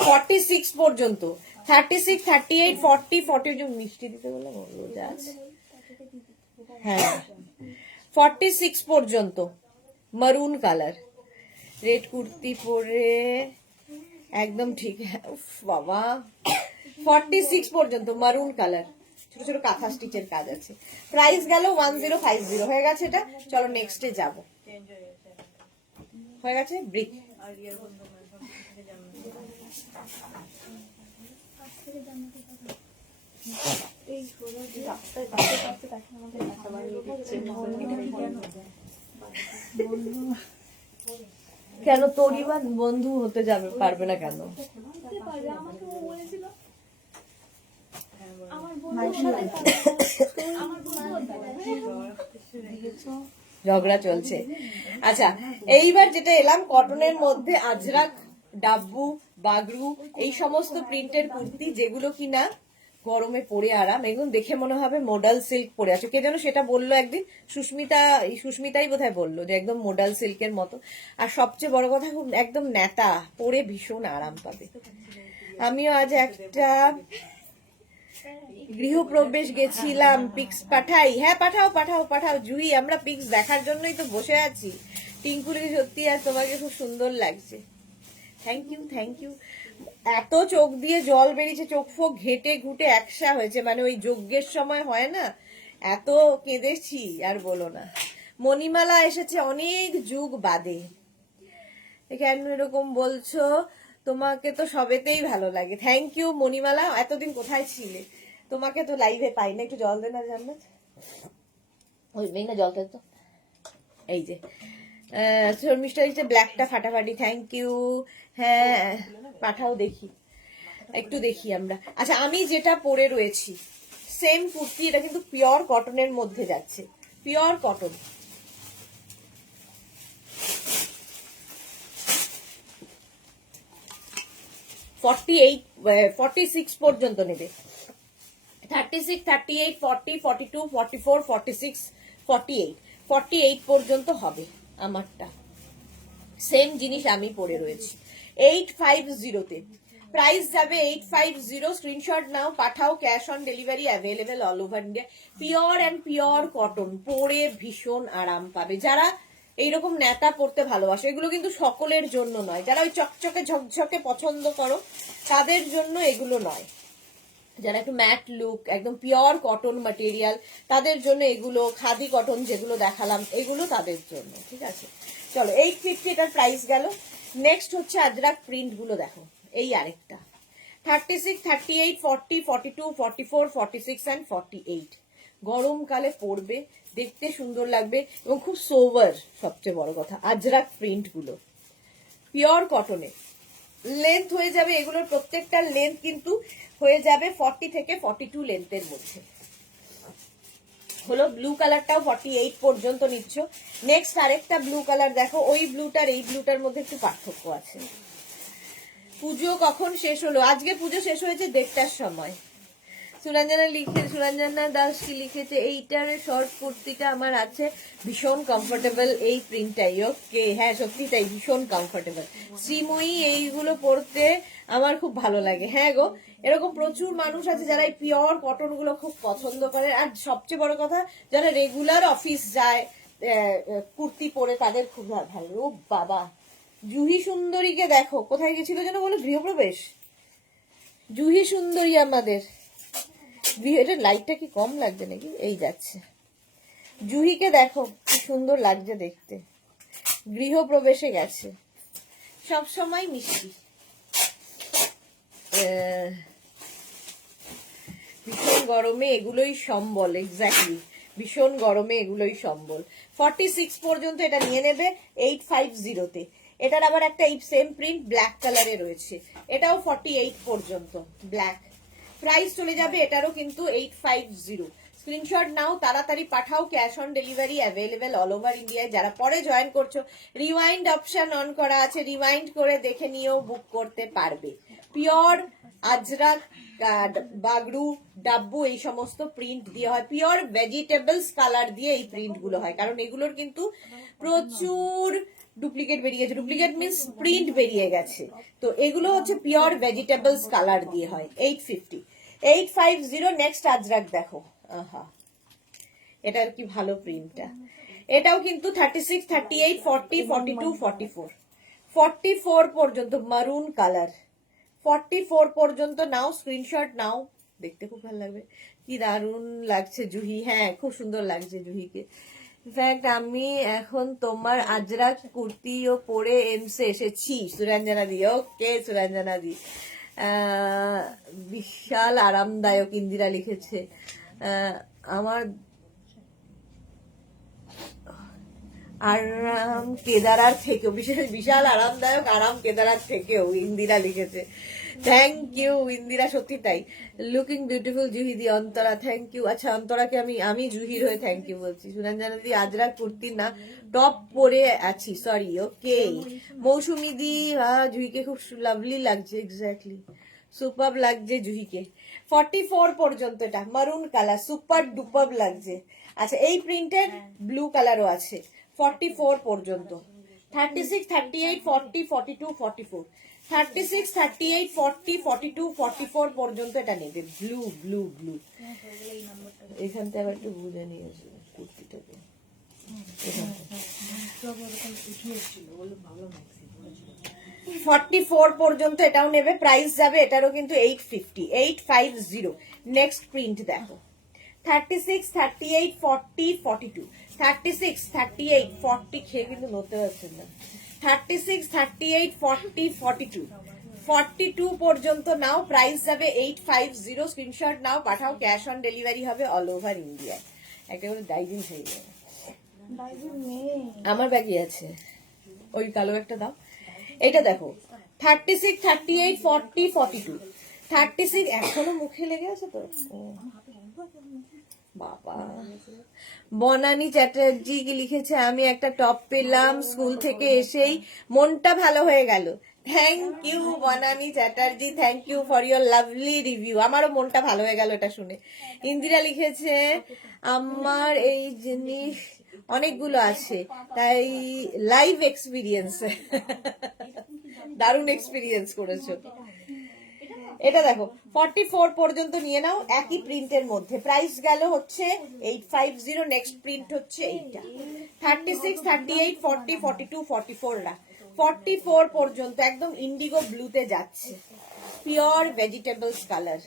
46 পর্যন্ত, 36, 38, 40, 40 মিষ্টি দিতে বললাম রোজা আছে। হ্যাঁ 46 পর্যন্ত মারুন কালার, রেড কুর্তি পরে একদম ঠিক। উফ বাবা, 46 পর্যন্ত মারুন কালার, ছোট ছোট কাঁথা স্টিচের কাজ আছে। প্রাইস গেল 1050, হয়ে গেছে এটা। চলো নেক্সটে যাব, হয়ে গেছে ব্রিক। কেন তোরই বা বন্ধু হতে যাবে পারবে না কেন? ঝগড়া চলছে। আচ্ছা, এইবার যেটা এলাম কটনের মধ্যে আজরাক, ডাব্বু, বাগরু এই সমস্ত প্রিন্টের কুর্তি, যেগুলো কিনা গরমে পরে আরাম। এগুলো দেখে মনে হবে মোডাল সিল্ক পরে আছে। কে যেন সেটা বললো একদিন, সুস্মিতাই বোধহয় বললো যে একদম মোডাল সিল্কের মতো। আর সবচেয়ে বড় কথা, খুব একদম নেতা, পরে ভীষণ আরাম পাবে। আমিও আজ একটা গৃহপ্রবেশ গেছিলাম, পিক্স পাঠাই? হ্যাঁ পাঠাও পাঠাও পাঠাও জুহি, আমরা পিক্স দেখার জন্যই তো বসে আছি। টিঙ্কুলিকে সত্যি আর তোমাকে খুব সুন্দর লাগছে। Thank you thank you. এত চোখ দিয়ে জল বেরিয়েছে, চোখ ফোক ঘেটে ঘুটে একসা হয়েছে, মানে ওই যজ্ঞের সময় হয় না, এত কেঁদেছি আর বলো না। মণিমালা এসেছে অনেক যুগ বাদে। কেন এরকম বলছো? তোমাকে তো সবেতেই ভালো লাগে। থ্যাংক ইউ মণিমালা, এতদিন কোথায় ছিলে? তোমাকে তো লাইভে পাই না। একটু জল দে না জান্নাত, ওই নেই না জলটা তো। এই যে শর্মিষ্ঠা দিচ্ছে ব্ল্যাকটা ফাটাফাটি, থ্যাংক ইউ। হ্যাঁ পাঠাও, দেখি একটু দেখি আমরা। আচ্ছা, আমি যেটা পরে রয়েছি সেম কুর্তি, এটা কিন্তু পিওর কটনের মধ্যে যাচ্ছে, পিওর কটন। ফর্টি 46 পর্যন্ত নেবে। 36, 38, 40, 42, 44, 46, 48, 48 পর্যন্ত হবে আমারটা। সেম জিনিস আমি পরে রয়েছি 850-তে। প্রাইস যাবে 850। স্ক্রিনশট নাও, পাঠাও, cash on delivery available all over India. Pure and pure cotton, পরে ভীষণ আরাম পাবে। যারা এইরকম নেতা পড়তে ভালোবাসে, এগুলো কিন্তু সকলের জন্য নয়। যারা ওই চকচকে ঝকঝকে পছন্দ করো তাদের জন্য এগুলো নয়। যারা একটু ম্যাট লুক, একদম পিওর কটন ম্যাটেরিয়াল, তাদের জন্য এগুলো। খাদি কটন যেগুলো দেখালাম এগুলো তাদের জন্য, ঠিক আছে। চলো 850 এটার প্রাইস গেল। নেক্সট হচ্ছে আজরাক প্রিন্ট গুলো দেখো, এই আরেকটা 36, 38, 40, 42, 44, 46 অ্যান্ড 48। গরমকালে পরবে, দেখতে সুন্দর লাগবে এবং খুব সোভার। সবচেয়ে বড় কথা, আজরাক প্রিন্ট গুলো পিওর কটনে। লেন্থ হয়ে যাবে এগুলোর প্রত্যেকটার লেন্থ কিন্তু হয়ে যাবে 40 থেকে 42 লেন্থের মধ্যে। হলো ব্লু কালারটাও 48 পর্যন্ত নিচ্ছ। নেক্সট আরেকটা ব্লু কালার দেখো, ওই ব্লুটার এই ব্লুটার মধ্যে একটু পার্থক্য আছে। পুজো কখন শেষ হলো? আজকে পুজো শেষ হয়েছে 1:30টার সময়। সুরঞ্জনা দাস কি লিখেছে, এইটার শর্ট কুর্তিটা আমার আছে, ভীষণ কমফোর্টেবল এই প্রিন্টটাই। ওকে, হ্যাঁ সত্যি তাই, ভীষণ কমফোর্টেবল। শ্রীময়ী, এইগুলো পরতে আমার খুব ভালো লাগে। হ্যাঁ গো, এরকম প্রচুর মানুষ আছে যারা এই পিওর কটন গুলো খুব পছন্দ করে। আর সবচেয়ে বড় কথা, যারা রেগুলার অফিস যায় কুর্তি পরে, তাদের খুব ভালো। ও বাবা, জুহি সুন্দরীকে দেখো, কোথায় গেছিল যেন বলো, গৃহপ্রবেশ। জুহি সুন্দরী আমাদের, এটা লাইটটা কি কম লাগছে নাকি? এই যাচ্ছে। জুহিকে দেখো কি সুন্দর লাগছে দেখতে, গৃহপ্রবেশে গেছে। সব সময় মিষ্টি, ভীষণ গরমে এগুলোই সম্বল। এক্স্যাক্টলি, ভীষণ গরমে এগুলোই সম্বল। 46 পর্যন্ত এটা নিয়ে নেবে 850-তে। এটার আবার একটা এই সেম প্রিন্ট ব্ল্যাক কালারে রয়েছে, এটাও 48 পর্যন্ত ব্ল্যাক। প্রাইস চলে যাবে এটারও কিন্তু 850। স্ক্রিনশট নাও, তাড়াতাড়ি পাঠাও, cash on delivery available all over ইন্ডিয়ায়। যারা পরে জয়েন করছো, রিওয়াইন্ড অপশন অন করা আছে, রিওয়াইন্ড করে দেখে নিয়েও বুক করতে পারবে। পিওর আজরাক, বাগরু, ডাব্বু এই সমস্ত প্রিন্ট দিয়ে হয়। পিওর ভেজিটেবলস কালার দিয়ে এই প্রিন্ট গুলো হয়, কারণ এগুলোর কিন্তু প্রচুর ডুপ্লিকেট বেরিয়ে গেছে। ডুপ্লিকেট মিনস প্রিন্ট বেরিয়ে গেছে। তো এগুলো হচ্ছে পিওর ভেজিটেবলস কালার দিয়ে হয়। 850। নেক্সট আজরাক দেখো, আহা এটার কি ভালো প্রিন্টটা। এটাও কিন্তু 36, 38, 40, 42, 44, 44 পর্যন্ত মারুন কালার। 44 পর্যন্ত নাও, স্ক্রিনশট নাও, দেখতে খুব ভালো লাগবে। কি দারুণ লাগছে জুহি, হ্যাঁ খুব সুন্দর লাগছে জুহিকে। ইনফ্যাক্ট আমি এখন তোমার আজরাক কুর্তিও পরে এমসে এসেছি। সুরঞ্জনা দি, ওকে সুরঞ্জনা দি, বিশাল আরামদায়ক, ইন্দিরা লিখেছে। আমার আরাম কেদারার থেকেও বিশাল আরামদায়ক, আরাম কেদারার থেকেও, ইন্দিরা লিখেছে। থ্যাংক ইউ ইন্দিরা, সত্যি তাই, লুকিং বিউটিফুল জুহিদি। Antara thank you. আচ্ছা অন্তরাকে আমি জুহির হয়ে থ্যাংক ইউ বলছি। সুরঞ্জনা দি আজরা কুর্তি না টপ পরে আছি, সরি। ওকে মৌসুমি দি, জুহিকে খুব লাভলি লাগছে, এক্স্যাক্টলি সুপার লাগছে জুহিকে। 44 পর্যন্ত, এটা মারুন কালার, সুপার ডুপার লাগছে। আচ্ছা এই প্রিন্টের ব্লু কালারও আছে 44 পর্যন্ত। 36, 38, 40, 42, 44, 36, 38, 40, 42, 44 পর্যন্ত এটা নেবে। Blue blue blue. এখানটা আবার একটু বুঝে নিয়েছি কুর্তিটাকে। 44 পর্যন্ত এটাও নেবে, প্রাইস যাবে এটারও কিন্তু 850, 850। নেক্সট প্রিন্ট দেখো 36, 38, 40, 42, 36, 38, 40 খেয়ে কিন্তু নড়তে পারছেন না। 36, 38, 40, 42, 42 পর্যন্ত নাও, প্রাইস যাবে 850। স্ক্রিনশট নাও, পাঠাও, ক্যাশ অন ডেলিভারি হবে অল ওভার ইন্ডিয়া। একটা করে ডাইজিং হয়ে যাবে। আমার ব্যাগই আছে, ওই কালো একটা দাও। এটা দেখো 36, 38, 40, 42, 36 এখনো মুখে লেগে আছে তো বাবা। বনানী চ্যাটার্জি কি লিখেছে, আমি একটা টপ পেলাম স্কুল থেকে এসেই মনটা ভালো হয়ে গেল। Thank you Banani Chatterjee, thank you for your lovely review. আমারও মনটা ভালো হয়ে গেল এটা শুনে। ইন্দিরা লিখেছে, আমার এই জিনিস অনেকগুলো আছে, তাই লাইভ এক্সপিরিয়েন্স। দারুণ এক্সপিরিয়েন্স করেছো। এটা দেখো 44 পর্যন্ত নিয়ে নাও, একই প্রিন্টের মধ্যে, প্রাইস গেল হচ্ছে 850। নেক্সট প্রিন্ট হচ্ছে এইটা 36, 38, 40, 42, 44 রা 44 পর্যন্ত একদম ইন্ডিগো ব্লুতে যাচ্ছে, পিওর ভেজিটেবলস কালার,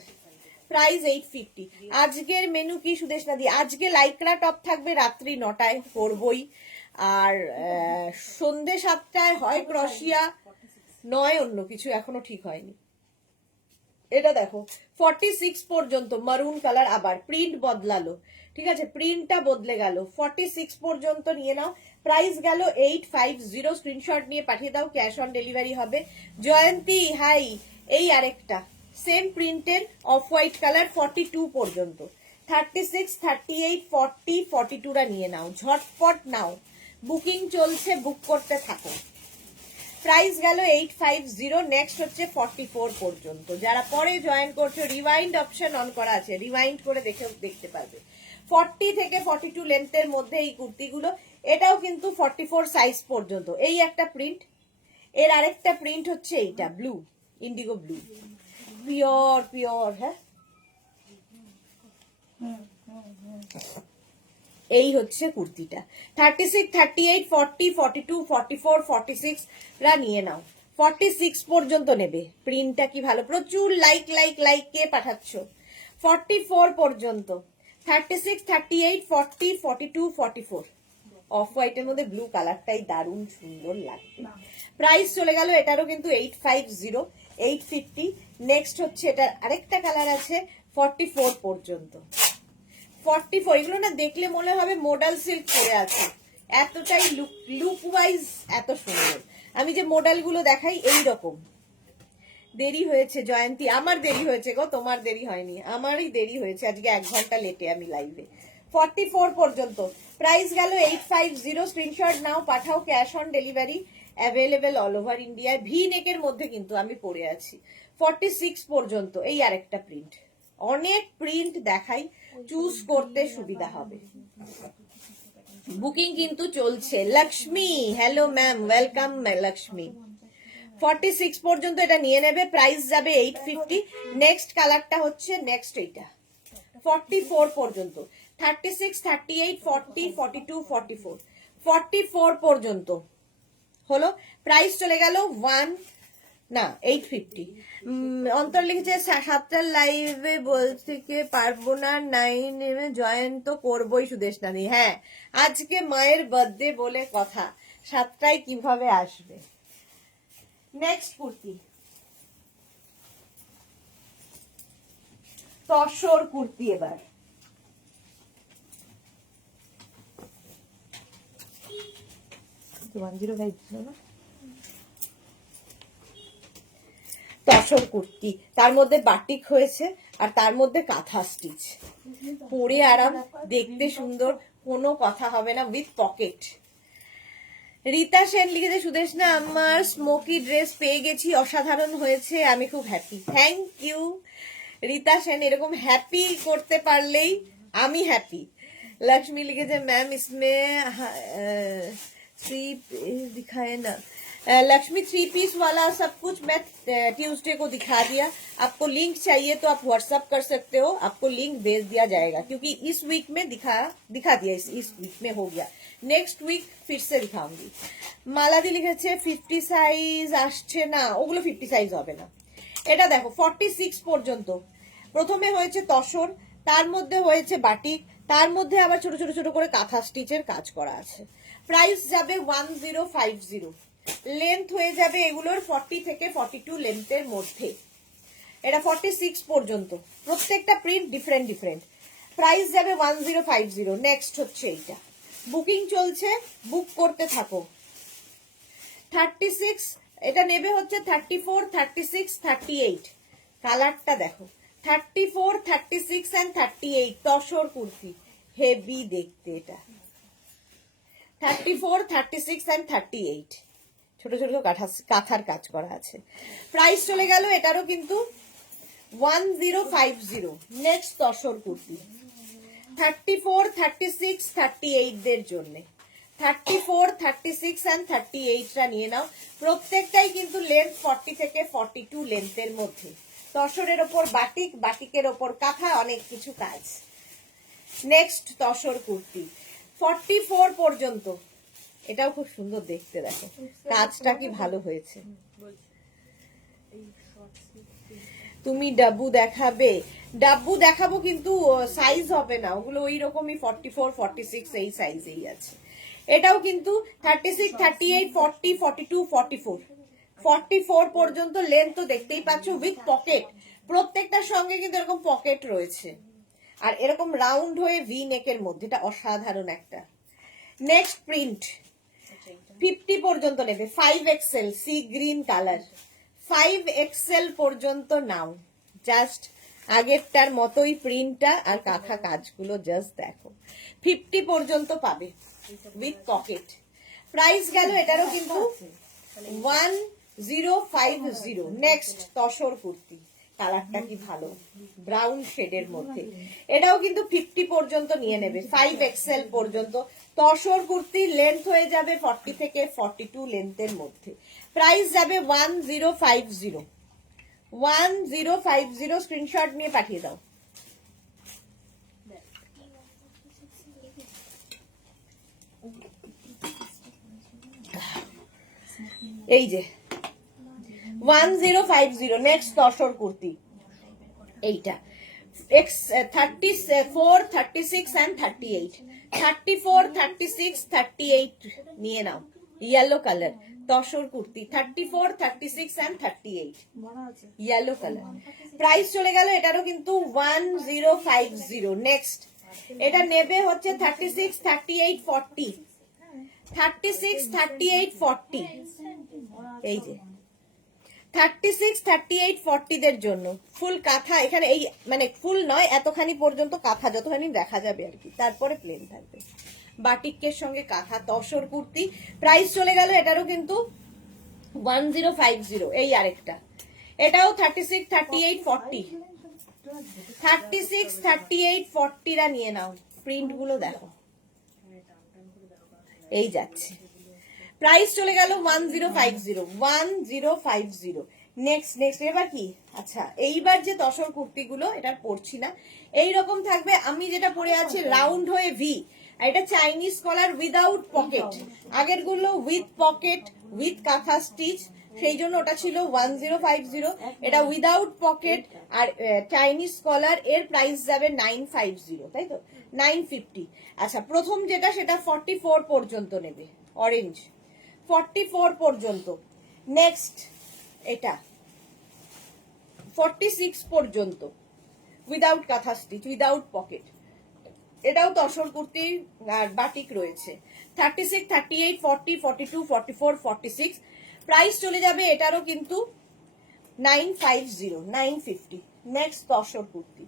প্রাইস 850। আজকের মেনু কি সুদেশনা দি? আজকে লাইক্রা টপ থাকবে রাত্রি 9টায়, করবই। আর সন্ধে 7টায় হয় ক্রশিয়া, নয় অন্য কিছু, এখনো ঠিক হয়নি। এটা দেখো 46 পর্যন্ত মারুন কালার, আবার প্রিন্ট বদলালো, ঠিক আছে, প্রিন্টটা বদলে গেল। 46 পর্যন্ত নিয়ে নাও, প্রাইস গেল 850। স্ক্রিনশট নিয়ে পাঠিয়ে দাও, ক্যাশ অন ডেলিভারি হবে। জয়ন্তী হাই, এই আরেকটা সেম প্রিন্টের অফ হোয়াইট কালার 42 পর্যন্ত। 36, 38, 40, 42 রা নিয়ে নাও, ঝটপট নাও, বুকিং চলছে, বুক করতে থাকো। প্রাইস গেল 850। নেক্সট হচ্ছে 44 পর্যন্ত। যারা পরে জয়েন করছো, রিওয়াইন্ড অপশন অন করা আছে, রিওয়াইন্ড করে দেখতে পারবে। 40 থেকে 42 লেন্থের মধ্যে এই কুর্তিগুলো। এটাও কিন্তু 44 সাইজ পর্যন্ত। এই একটা প্রিন্ট, এর আরেকটা প্রিন্ট হচ্ছে এইটা blue, Indigo blue, pure pure. হ্যাঁ এই হচ্ছে কুর্তিটা। 36, 38, 40, 42, 44, 46 রা নিয়ে নাও, 46 পর্যন্ত নেবে। প্রিন্টটা কি ভালো, প্রচুর লাইক লাইক লাইক কে পাঠাচ্ছ। 44 পর্যন্ত, 36, 38, 40, 42, 44। অফ হোয়াইটের মধ্যে ব্লু কালারটাই দারুণ সুন্দর লাগবে। প্রাইস চলে গেল এটারও কিন্তু 850, 850। নেক্সট হচ্ছে এটার আরেকটা কালার আছে 44 পর্যন্ত। 44 এগুলো না দেখলে মনে হবে মোডাল সিল্ক পরে আছে, এতটাই লুক ওয়াইজ এত সুন্দর। আমি যে মডেল গুলো দেখাই এই রকম। দেরি হয়েছে জয়ন্তী, আমার দেরি হয়েছে গো, তোমার দেরি হয়নি, আমারই দেরি হয়েছে, আজকে 1 ঘন্টা লেটে আমি লাইভে। 44 পর্যন্ত, প্রাইস গেল 850। স্ক্রিনশট নাও, পাঠাও, cash on delivery available all over India. V নেকের মধ্যে কিন্তু আমি পরে আছি। 46 পর্যন্ত। এই আরেকটা প্রিন্ট, অনেক প্রিন্ট দেখাই, চুজ করতে সুবিধা হবে। বুকিং কিন্তু চলছে। Lakshmi, hello ma'am, welcome Lakshmi. 46 পর্যন্ত এটা নিয়ে নেবে, প্রাইস যাবে 850। নেক্সট কালারটা হচ্ছে নেক্সট এইটা 44 পর্যন্ত। 36, 38, 40, 42, 44, 44 পর্যন্ত হলো। প্রাইস চলে গেল 850। অন্তর লিখেছে 7টার লাইভে বলতে পারবো না, 9 জয়েন তো করবোই সুদেশ নানি। হ্যাঁ আজকে মায়ের বার্থডে বলে কথা, 7টায় কিভাবে আসবে। নেক্সট কুর্তি, তসর কুর্তি। এবার 105 ছিল না, তসর কুর্তি, তার মধ্যে বাটিক হয়েছে আর তার মধ্যে কাঁথা স্টিচ, পরে আরাম, দেখতে সুন্দর, কোনো কথা হবে না, উইথ পকেট। রীতা সেন লিখেছে সুদেশনা আমার স্মোকি ড্রেস পেয়ে গেছি, অসাধারণ হয়েছে, আমি খুব happy. Thank you Rita Sen, এরকম হ্যাপি করতে পারলেই আমি হ্যাপি। लक्ष्मी लिखे थे मैम इसमें थ्री दिखाए ना, लक्ष्मी 3 पीस वाला सब कुछ मैं ट्यूसडे को दिखा दिया। आपको लिंक चाहिए तो आप व्हाट्सअप कर सकते हो, आपको लिंक भेज दिया जाएगा, क्योंकि इस वीक में दिखा दिया, इस वीक में हो गया, नेक्स्ट वीक फिर से दिखाऊंगी। मालादी लिखेছে 50 সাইজ আসছে না, ওগুলো 50 সাইজ হবে না। এটা দেখো 46 পর্যন্ত, প্রথমে হয়েছে তসর, তার মধ্যে হয়েছে বাটিক, তার মধ্যে আবার ছোট ছোট ছোট করে কাঁথা স্টিচের কাজ করা আছে। প্রাইস যাবে 1050, লেন্থ হয়ে যাবে এগুলোর 40 থেকে 42 লেন্থের মধ্যে। এটা 46 পর্যন্ত, প্রত্যেকটা প্রিন্ট ডিফারেন্ট ডিফারেন্ট। প্রাইস যাবে 1050। নেক্সট হচ্ছে এইটা, বুকিং চলছে, বুক করতে থাকো। 36, এটা নেবে হচ্ছে 34, 36, 38। কালারটা দেখো, 34, 36 and 38 তসর কুর্তি, হেভি দেখতে এটা। 34, 36 and 38 ছোট ছোট কাঁথার কাজ করা আছে। প্রাইস চলে গেল এটারও কিন্তু 1050। নেক্সট তসর কুর্তি 34, 36, 38 দের জন্য। 34, 36 and 38 টা নিয়ে নাও, প্রত্যেকটাই কিন্তু লেন্থ 40 থেকে 42 লেন্থের মধ্যে। তসরের ওপর বাটিক, বাটিকের ওপর কাঁথা, অনেক কিছু কাজ। নেক্সট তসর কুর্তি 44 পর্যন্ত, এটাও খুব সুন্দর দেখতে, দেখো কাজটা কি ভালো হয়েছে। তুমি ডাব্বু দেখাবে? ডাব্বু দেখাবো কিন্তু সাইজ হবে না, ওগুলো ওই রকমই 44, 46 এই সাইজেই আছে। এটাও কিন্তু 36, 38, 40, 42, 44, 44 পর্যন্ত লেন্থ তো দেখতেই পাচ্ছ, উইথ পকেট, প্রত্যেকটার সঙ্গে কিন্তু এরকম পকেট রয়েছে, আর এরকম রাউন্ড হয়ে ভি নেকের মধ্যে, এটা অসাধারণ একটা। নেক্সট প্রিন্ট 50 পর্যন্ত নেবে, 5XL sea green colour, 5XL পর্যন্ত নাও। জাস্ট আগেরটার মতোই প্রিন্টটা আর কাঁথা কাজগুলো জাস্ট দেখো, 50 পর্যন্ত পাবে উইথ পকেট। প্রাইস গেল এটারও কিন্তু 1050। নেক্সট তসর কুর্তি, কালারটা কি ভালো, ব্রাউন শেডের মধ্যে, এটাও কিন্তু 50 পর্যন্ত নিয়ে নেবে, 5XL পর্যন্ত তসর কুর্তি, লেন্থ হয়ে যাবে 40 থেকে 42 লেন্থের মধ্যে। প্রাইস যাবে 1050। 1050 স্ক্রিনশট নিয়ে পাঠিয়ে দাও। এই যে 1050। নেক্সট তসর কুর্তি এইটা, 34, 36 and 38, 34, 36, 38 নিয়ে নাও। Yellow colour tussar kurti, 34, 36 and 38 yellow colour. Price চলে গেল এটারও কিন্তু 1050। নেক্সট এটা নেবে হচ্ছে 36, 38, 40, 36, 38, 40। এই যে 36, 38, 40 দের জন্য ফুল কাঁথা, এখানে এই মানে ফুল নয়, এতখানি পর্যন্ত কাঁথা, যতখানি দেখা যাবে আর কি, তারপরে প্লেন থাকবে, বাটিকের সঙ্গে কাঁথা তসর কুর্তি। প্রাইস চলে গেল এটারও কিন্তু 1050। এই আরেকটা, এটাও 36, 38, 40, 36, 38, 40 রা নিয়ে নাও। প্রিন্ট গুলো দেখো, এই যাচ্ছে। প্রাইস চলে গেল 1050, 1050। নেক্সট এবার কি, আচ্ছা এইবার যে তসর কুর্তিগুলো, এটা পরছি না, এইরকম থাকবে। আমি যেটা পরে আছি রাউন্ড হয়ে ভি, আর এটা চাইনিজ কলার উইদাউট পকেট, আগের গুলো উইথ পকেট উইথ কাঁথা স্টিচ, সেই জন্য ওটা ছিল 1050। এটা উইদাউট পকেট আর চাইনিজ কলার, এর প্রাইস যাবে 950, তাই তো 950। আচ্ছা প্রথম যেটা, সেটা 44 পর্যন্ত নেবে, অরেঞ্জ 44 পর্যন্ত। নেক্সট এটা 46 পর্যন্ত, উইদাউট কাঁথা স্টিচ উইদাউট পকেট, এটাও তসর কুর্তি আর বাটিক রয়েছে। 36, 38, 40, 42, 44, 46। প্রাইস চলে যাবে এটারও কিন্তু 950, 950. নেক্সট তসর কুর্তি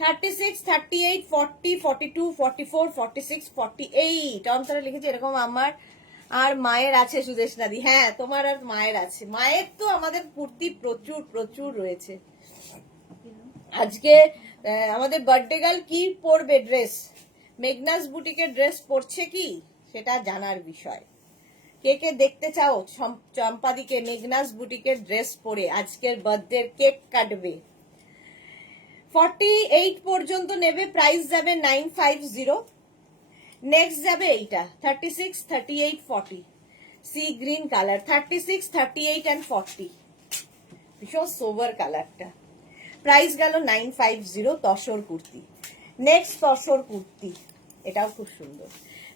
36, 38, 40, 42, 44, 46, 48 অন্তরে লিখেছি এরকম আমার আর মায়ের আছে সুদেশনাদি। হ্যাঁ তোমার আর মায়ের আছে, মায়ের তো আমাদের কুর্তি প্রচুর প্রচুর রয়েছে। আজকে আমাদের বার্থডে গার্ল কি পরবে ড্রেস, মেঘনাস বুটিকের ড্রেস পরছে কি সেটা জানার বিষয়। কে কে দেখতে চাও চম্পাদিকে মেঘনাস বুটিকের ড্রেস পরে আজকের বার্থডে কেক কাটবে? 48 পর্যন্ত নেবে, প্রাইস যাবে 950। নেক্সট যাবে এইটা 36, 38, 40 সি গ্রিন কালার, 36, 38 and 40 ভীষণ সোভার কালারটা, প্রাইস গেল 950 তসর কুর্তি। নেক্সট তসর কুর্তি, এটাও খুব সুন্দর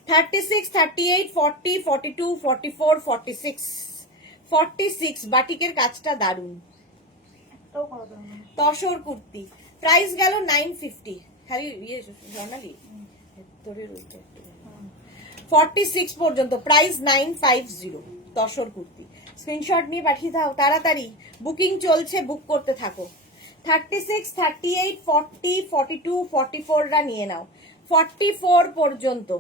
36, 38, 40, 42, 44, 46, 46 বাটিকের কাজটা দারুন, তসর কুর্তি, প্রাইস গেল 950। খালি ইয়ে জর্নালি 46 পর্যন্ত, প্রাইস 950 তসর কুর্তি। স্ক্রিনশট নিয়ে পাঠিয়ে দাও তাড়াতাড়ি, বুকিং চলছে, বুক করতে থাকো। 36, 38, 40, 42, 44 রা নিয়ে নাও। 44 পর্যন্ত,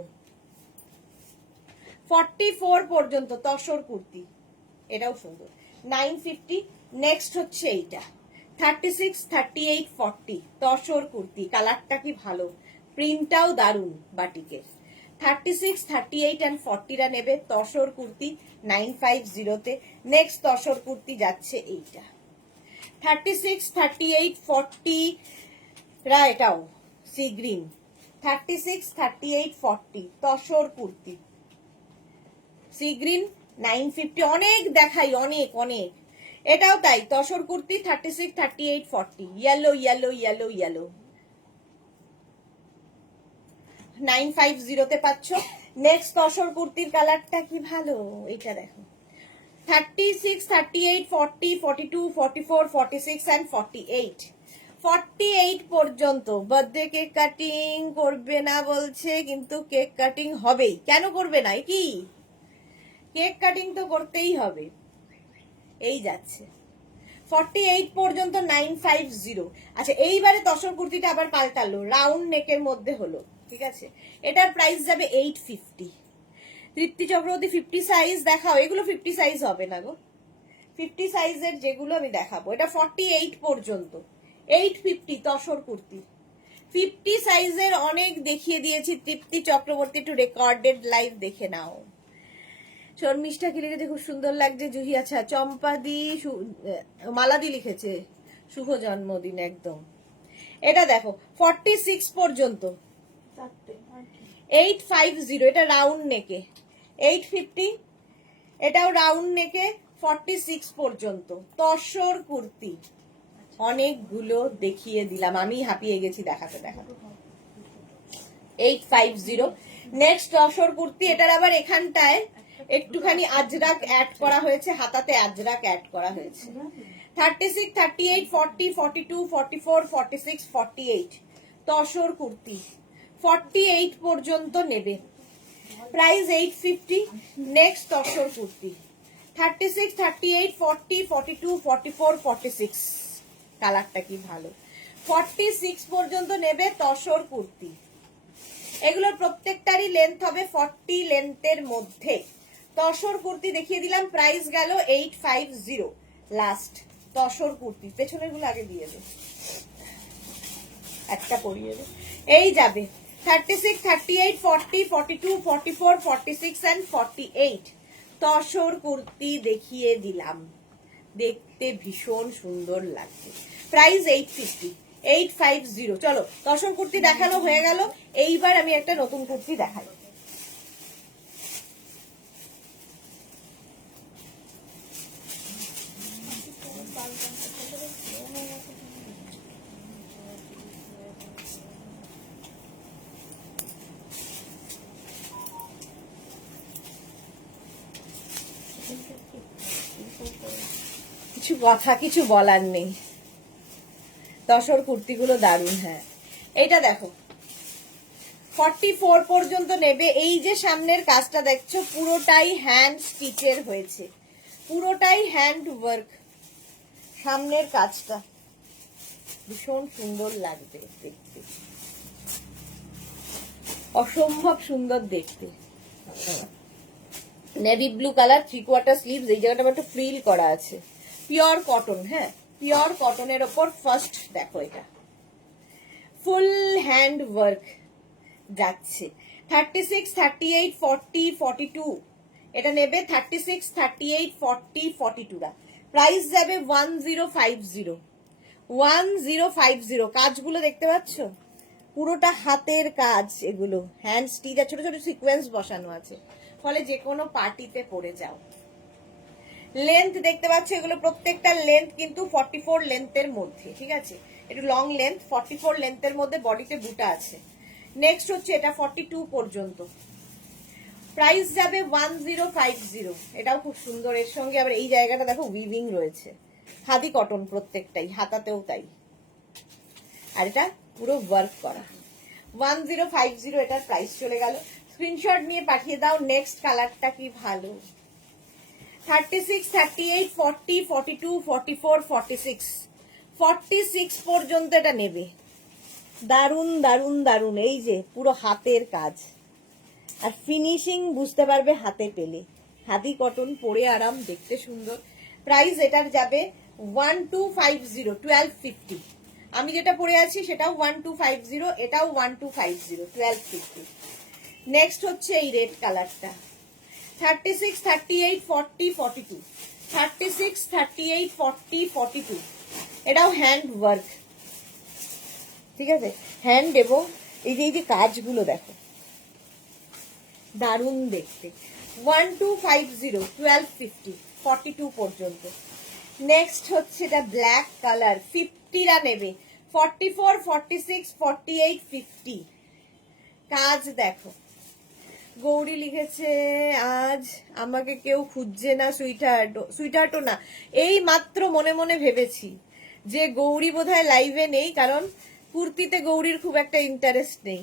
44 পর্যন্ত তসর কুর্তি, এটাও সুন্দর 950। নেক্সট হচ্ছে এইটা 36, 38, 40 তসর কুর্তি, কালারটা কি ভালো, প্রিন্টটাও দারুন বাটিকের। 36, 38 and 40 রা নেবে তসর কুর্তি 950 তে। নেক্সট তসর কুর্তি যাচ্ছে এইটা 36, 38, 40 রা, এটাও sea green 36, 38, 40 tussar kurti sea green 950। অনেক দেখাই, অনেক অনেক, এটাও তাই tussar kurti 36, 38, 40 yellow yellow yellow yellow 950 তে পাচ্ছ। নেক্সট তসর কুর্তির কালারটা কি ভালো, এটা দেখো 36, 38, 40, 42, 44, 46 and 48 48 পর্যন্ত। বার্থডে কেক কাটিং করবে না বলছে, কিন্তু কেক কাটিং হবেই, কেন করবে না, কি কেক কাটিং তো করতেই হবে। এই যাচ্ছে 48 পর্যন্ত 950। আচ্ছা এইবারে তসর কুর্তিটা আবার পাল্টালো, রাউন্ড নেকের মধ্যে হলো, ঠিক আছে, এটার প্রাইস যাবে 850। তৃপ্তি চক্রবর্তী 50 সাইজ দেখাও, এগুলো 50 সাইজ হবে না গো, 50 সাইজের যেগুলো আমি দেখাবো, এটা 48 পর্যন্ত 850 তসর কুর্তি। 50 সাইজের অনেক দেখিয়ে দিয়েছি তৃপ্তি চক্রবর্তী, একটু রেকর্ডেড লাইভ দেখে নাও। শর্মিষ্ঠা কি লিখেছে, খুব সুন্দর লাগছে জুহি। আচ্ছা চম্পাদি মালাদি লিখেছে শুভ জন্মদিন একদম। এটা দেখো 46 পর্যন্ত 850, এটা রাউন্ড নেকে 850, এটাও রাউন্ড নেকে 46 পর্যন্ত তসর কুর্তি। অনেকগুলো দেখিয়ে দিলাম, আমি হাঁপিয়ে গেছি দেখাতে দেখাতে। 850 নেক্সট তসর কুর্তি, এটার আবার এখানটায় একটুখানি আজরাক অ্যাড করা হয়েছে, হাতাতে আজরাক অ্যাড করা হয়েছে। 36, 38, 40, 42, 44, 46, 48 তসর কুর্তি 48 পর্যন্ত নেবে, প্রাইস 850। নেক্সট তসর কুর্তি 36, 38, 40, 42, 44, 46 কালারটা কি ভালো, 46 পর্যন্ত নেবে তসর কুর্তি। এগুলোর প্রত্যেকটারই লেন্থ হবে 40 লেন্থের মধ্যে। তসর কুর্তি দেখিয়ে দিলাম, প্রাইস গেল 850। লাস্ট তসর কুর্তি, পেছনের গুলো আগে দিয়ে দে, একটা পরিয়ে দে। এই যাবে 36, 38, 40, 42, 44, 46 and 48 তসর কুর্তি দেখিয়ে দিলাম, দেখতে ভীষণ সুন্দর লাগছে, প্রাইস 850। 850। চলো তসর কুর্তি দেখানো হয়ে গেল, এইবার আমি একটা নতুন কুর্তি দেখাই। কিছু কথা কিছু বলার নেই, তসর কুর্তিগুলো দারুন। হ্যাঁ এইটা দেখো 44 পর্যন্ত নেবে। এই যে সামনের কাজটা দেখছো পুরোটাই হ্যান্ড স্টিচের হয়েছে, পুরোটাই হ্যান্ড ওয়ার্ক, সামনের কাজটা ভীষণ সুন্দর লাগবে দেখতে, অসম্ভব সুন্দর দেখতে। নেভি ব্লু কালার, 3/4 স্লিভস, এই জায়গাটা একটু ফ্রিল করা আছে, পিওর কটন। হ্যাঁ, পিওর কটনের ওপর ফার্স্ট দেখো এটা ফুল হ্যান্ড ওয়ার্ক যাচ্ছে। 36, 38, 40, 42 এটা নেবে 36, 38, 40, 42 রা। প্রাইস যাবে 1050, 1050। কাজগুলো দেখতে পাচ্ছ, পুরোটা হাতের কাজ, এগুলো হ্যান্ড স্টিচ আর ছোট ছোট সিকোয়েন্স বসানো আছে, ফলে যে কোনো পার্টিতে পরে যাও। লেন্থ দেখতে পাচ্ছ, এগুলো প্রত্যেকটা লেন্থ কিন্তু 44 লেন্থের মধ্যে, ঠিক আছে, একটু লং লেন্থ, 44 লেন্থের মধ্যে বডিতে বুটা আছে। নেক্সট হচ্ছে এটা 42 পর্যন্ত, প্রাইস যাবে 1050। এটাও খুব সুন্দর, এর সঙ্গে আবার এই জায়গাটা দেখো উইভিং রয়েছে, খাদি কটন প্রত্যেকটাই, হাতাতেও তাই, আর এটা পুরো ওয়ার্ক করা। 1050 এটার প্রাইস চলে গেল। স্ক্রিনশট নিয়ে পাঠিয়ে দাও। নেক্সট কালারটা কি ভালো, 36, 38, 40, 42, 44, 46, 46 পর্যন্ত এটা নেবে। দারুন দারুন দারুন, এই যে পুরো হাতের কাজ, আর ফিনিশিং বুঝতে পারবে হাতে পেলে। খাদি কটন, পরে আরাম, দেখতে সুন্দর। প্রাইস এটার যাবে 1250, 1250। আমি যেটা পরে আছি সেটাও 1250, এটাও 1250, 1250। নেক্সট হচ্ছে এই রেড কালারটা, 36, 38, 40, 42, 36, 38, 40, 42। এটাও হ্যান্ড ওয়ার্ক, ঠিক আছে, হ্যান্ড, এবং এই যে কাজগুলো দেখো দারুণ দেখতে। 1250, 1250, 42 পর্যন্ত। নেক্সট হচ্ছে এটা ব্ল্যাক কালার, 50রা নেবে, 44, 46, 48, 50। কাজ দেখো, গৌরী লিখেছে আজ আমাকে কেউ খুঁজছে না, সুইটহার্টও না। এই মাত্র মনে মনে ভেবেছি যে গৌরী বোধহয় লাইভে নেই, কারণ কুর্তিতে গৌরীর খুব একটা ইন্টারেস্ট নেই।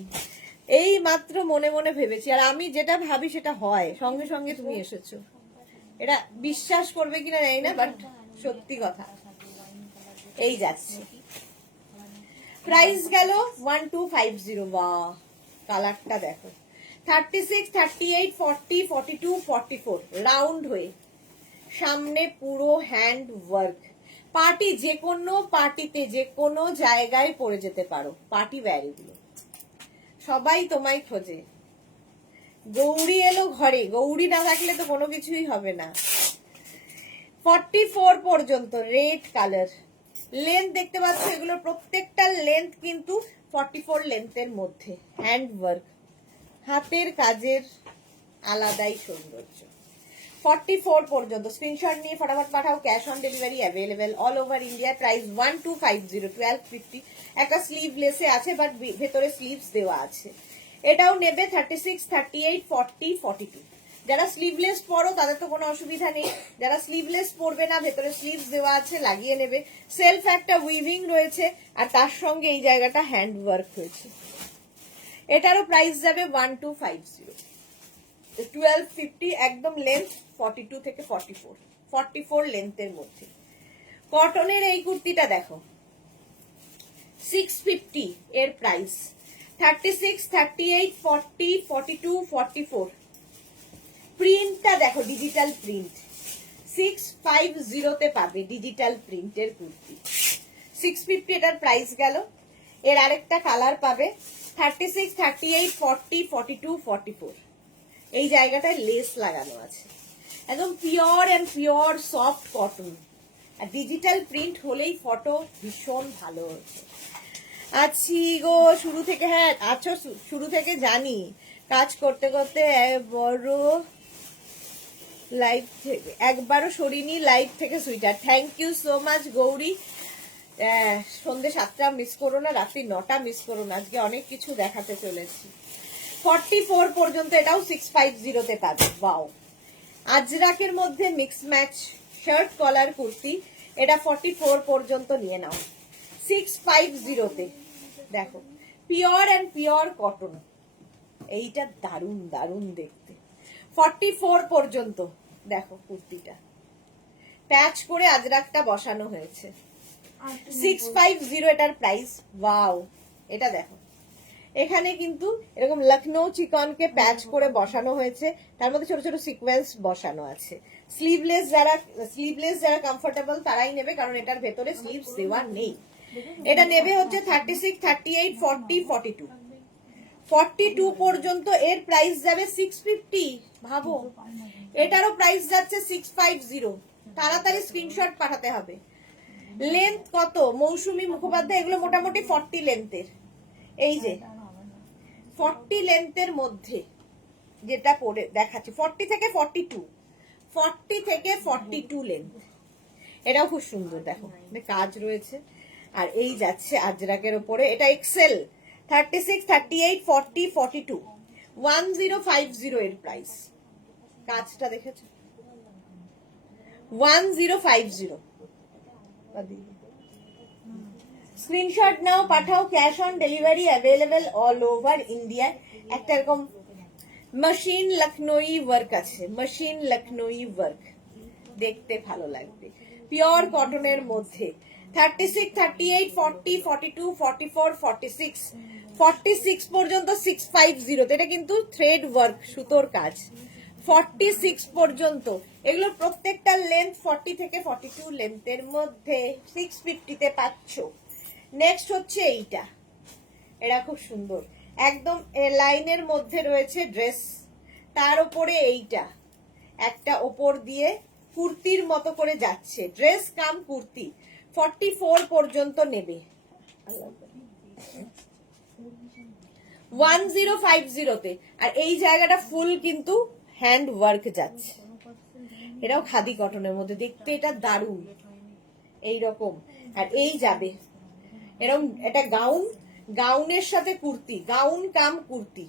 এই মাত্র মনে মনে ভেবেছি, আর আমি যেটা ভাবি সেটা হয়, সঙ্গে সঙ্গে তুমি এসেছো। এটা বিশ্বাস করবে কিনা জানি না, বাট সত্যি কথা। এই যাচ্ছে, প্রাইস গেল 1250। বাহ, কালারটা দেখো, 36, 38, 40, 42, 44 রাউন্ড হয়ে, সামনে পুরো হ্যান্ড ওয়ার্ক। পার্টি, যে কোনো পার্টিতে যে কোনো জায়গায় পরে যেতে পারো, পার্টি ওয়্যার এগুলো। সবাই তোমায় খোঁজে। গৌরী এলো ঘরে, গৌরী না থাকলে তো কোনো কিছুই হবে না। 44 পর্যন্ত রেড কালার। লেন্থ দেখতে পাচ্ছ, এগুলোর প্রত্যেকটা লেন্থ কিন্তু 44 লেন্থের মধ্যে, হ্যান্ড ওয়ার্ক, হাতের কাজের আলাদাই সৌন্দর্য। 44 পর্যন্ত স্ক্রিনশট নিয়ে ফটাফট পাঠাও। Cash on delivery available all over India. Price 1250, 1250। একটা স্লিভলেসে আছে, বাট ভেতরে স্লিভস দেওয়া আছে। এটাও নেবে 36, 38, 40, 42। যারা স্লিভলেস পরো তাদের তো কোনো অসুবিধা নেই, যারা স্লিভলেস পরবে না, ভেতরে স্লিভস দেওয়া আছে, লাগিয়ে নেবে। সেলফ একটা উইভিং রয়েছে, আর তার সঙ্গে এই জায়গাটা হ্যান্ড ওয়ার্ক হয়েছে। এটারও প্রাইস যাবে 1250, 1250। একদম লেন্থ 42 থেকে 44, 44 লেন্থের মধ্যে। কটনের এই কুর্তিটা দেখো, 650 এর প্রাইস। 36, 38, 40, 42, 44। প্রিন্টটা দেখো, ডিজিটাল প্রিন্ট, 650 তে পাবে ডিজিটাল প্রিন্টের কুর্তি। 650 এটার প্রাইস গেল। এর আরেকটা কালার পাবে, 36, 38, 40, 42, 44। এই জায়গাটায় লেস লাগানো আছে, একদম pure and pure soft cotton, আর ডিজিটাল প্রিন্ট হলেই ফটো ভীষণ ভালো হচ্ছে। আছি গো শুরু থেকে, হ্যাঁ আছো শুরু থেকে, জানি কাজ করতে করতে বড় লাইভ থেকে একবারও সরিনি লাইভ থেকে। সুইটার, thank you so much Gauri. সন্ধ্যে 7টা মিস করো না, রাত্রি 9টা মিস করো না, আজকে অনেক কিছু দেখাতে চলেছি। 44 পর্যন্ত এটাও 650 তে পাবে। ওয়াও, আজরাকের মধ্যে mix match shirt collar kurti, এটা 44 পর্যন্ত নিয়ে নাও, 650 তে। দেখো, পিওর এন্ড পিওর কটন, এইটা দারুন দারুন দেখতে। 44 পর্যন্ত দেখো কুর্তিটা, প্যাচ করে আজরাকটা বসানো হয়েছে। 650 এটার প্রাইস। ওয়াও, এটা দেখো, এখানে কিন্তু এরকম লখনৌ চিকনকে প্যাচ করে বসানো হয়েছে, তার মধ্যে ছোট ছোট সিকোয়েন্স বসানো আছে। স্লিভলেস যারা কমফোর্টেবল তারাই নেবে, কারণ এটার ভেতরে স্লিভস দেওয়া নেই। এটা নেবে হচ্ছে 36, 38, 40, 42, 42 পর্যন্ত। এর প্রাইস যাবে 650। ভাবো, এটারও প্রাইস যাচ্ছে 650। তাড়াতাড়ি স্ক্রিনশট পাঠাতে হবে। লেন্থ কত? মৌসুমী মুখোপাধ্যায়, এগুলো মোটামুটি 40 লেন্থের। এই যে 40 লেন্থের মধ্যে যেটা পরে দেখাচ্ছি, 40 থেকে 42, 40 থেকে 42 লেন্থ। এটাও খুব সুন্দর, দেখো কাজ রয়েছে। আর এই যাচ্ছে আজরাকের ওপরে, এটা এক্সেল। 36, 38, 40, 42, 1050 এর প্রাইস। কাজটা দেখেছো? 1050। স্ক্রিনশট নাও, পাঠাও। Cash on delivery available all over India. একটা এরকম মেশিন লখনৌই ওয়ার্ক আছে, মেশিন লখনৌই ওয়ার্ক, দেখতে ভালো লাগবে। পিওর কটনের মধ্যে 36, 38, 40, 42, 44, 46, 46 পর্যন্ত 650। এটা কিন্তু থ্রেড ওয়ার্ক, সুতোর কাজ। 46 পর্যন্ত এগুলোর প্রত্যেকটা লেন্থ 40 থেকে 42 লেন্থের মধ্যে 650 তে পাচ্ছ। নেক্সট হচ্ছে এইটা, এটা খুব সুন্দর, একদম লাইনের মধ্যে রয়েছে ড্রেস, তার উপরে এইটা একটা ওপর দিয়ে কুর্তির মতো করে যাচ্ছে, ড্রেস কাম কুর্তি। 44 পর্যন্ত নেবে। 1050 তে। আর এই জায়গাটা ফুল কিন্তু হ্যান্ড ওয়ার্ক যাচ্ছে। এটাও খাদি কটনের মধ্যে, দেখতে এটা দারুণ এইরকম। আর এই যাবে এরকম, এটা গাউন, গাউনের সাথে কুর্তি, গাউন কাম কুর্তি।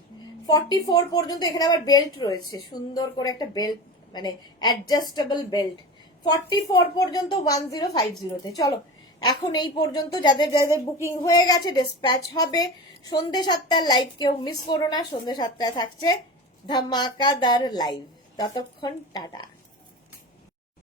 44 পর্যন্ত। এখানে আবার বেল্ট রয়েছে, সুন্দর করে একটা বেল্ট, মানে অ্যাডজাস্টেবল বেল্ট। 44 পর্যন্ত 1050 তে। চলো, এখন এই পর্যন্ত। যাদের যাদের বুকিং হয়ে গেছে, ডিসপ্যাচ হবে। সন্ধ্যে 7টার লাইভ কেউ মিস করো না। সন্ধ্যে 7টায় থাকছে ধামাকাদার লাইভ। ততক্ষণ টাটা।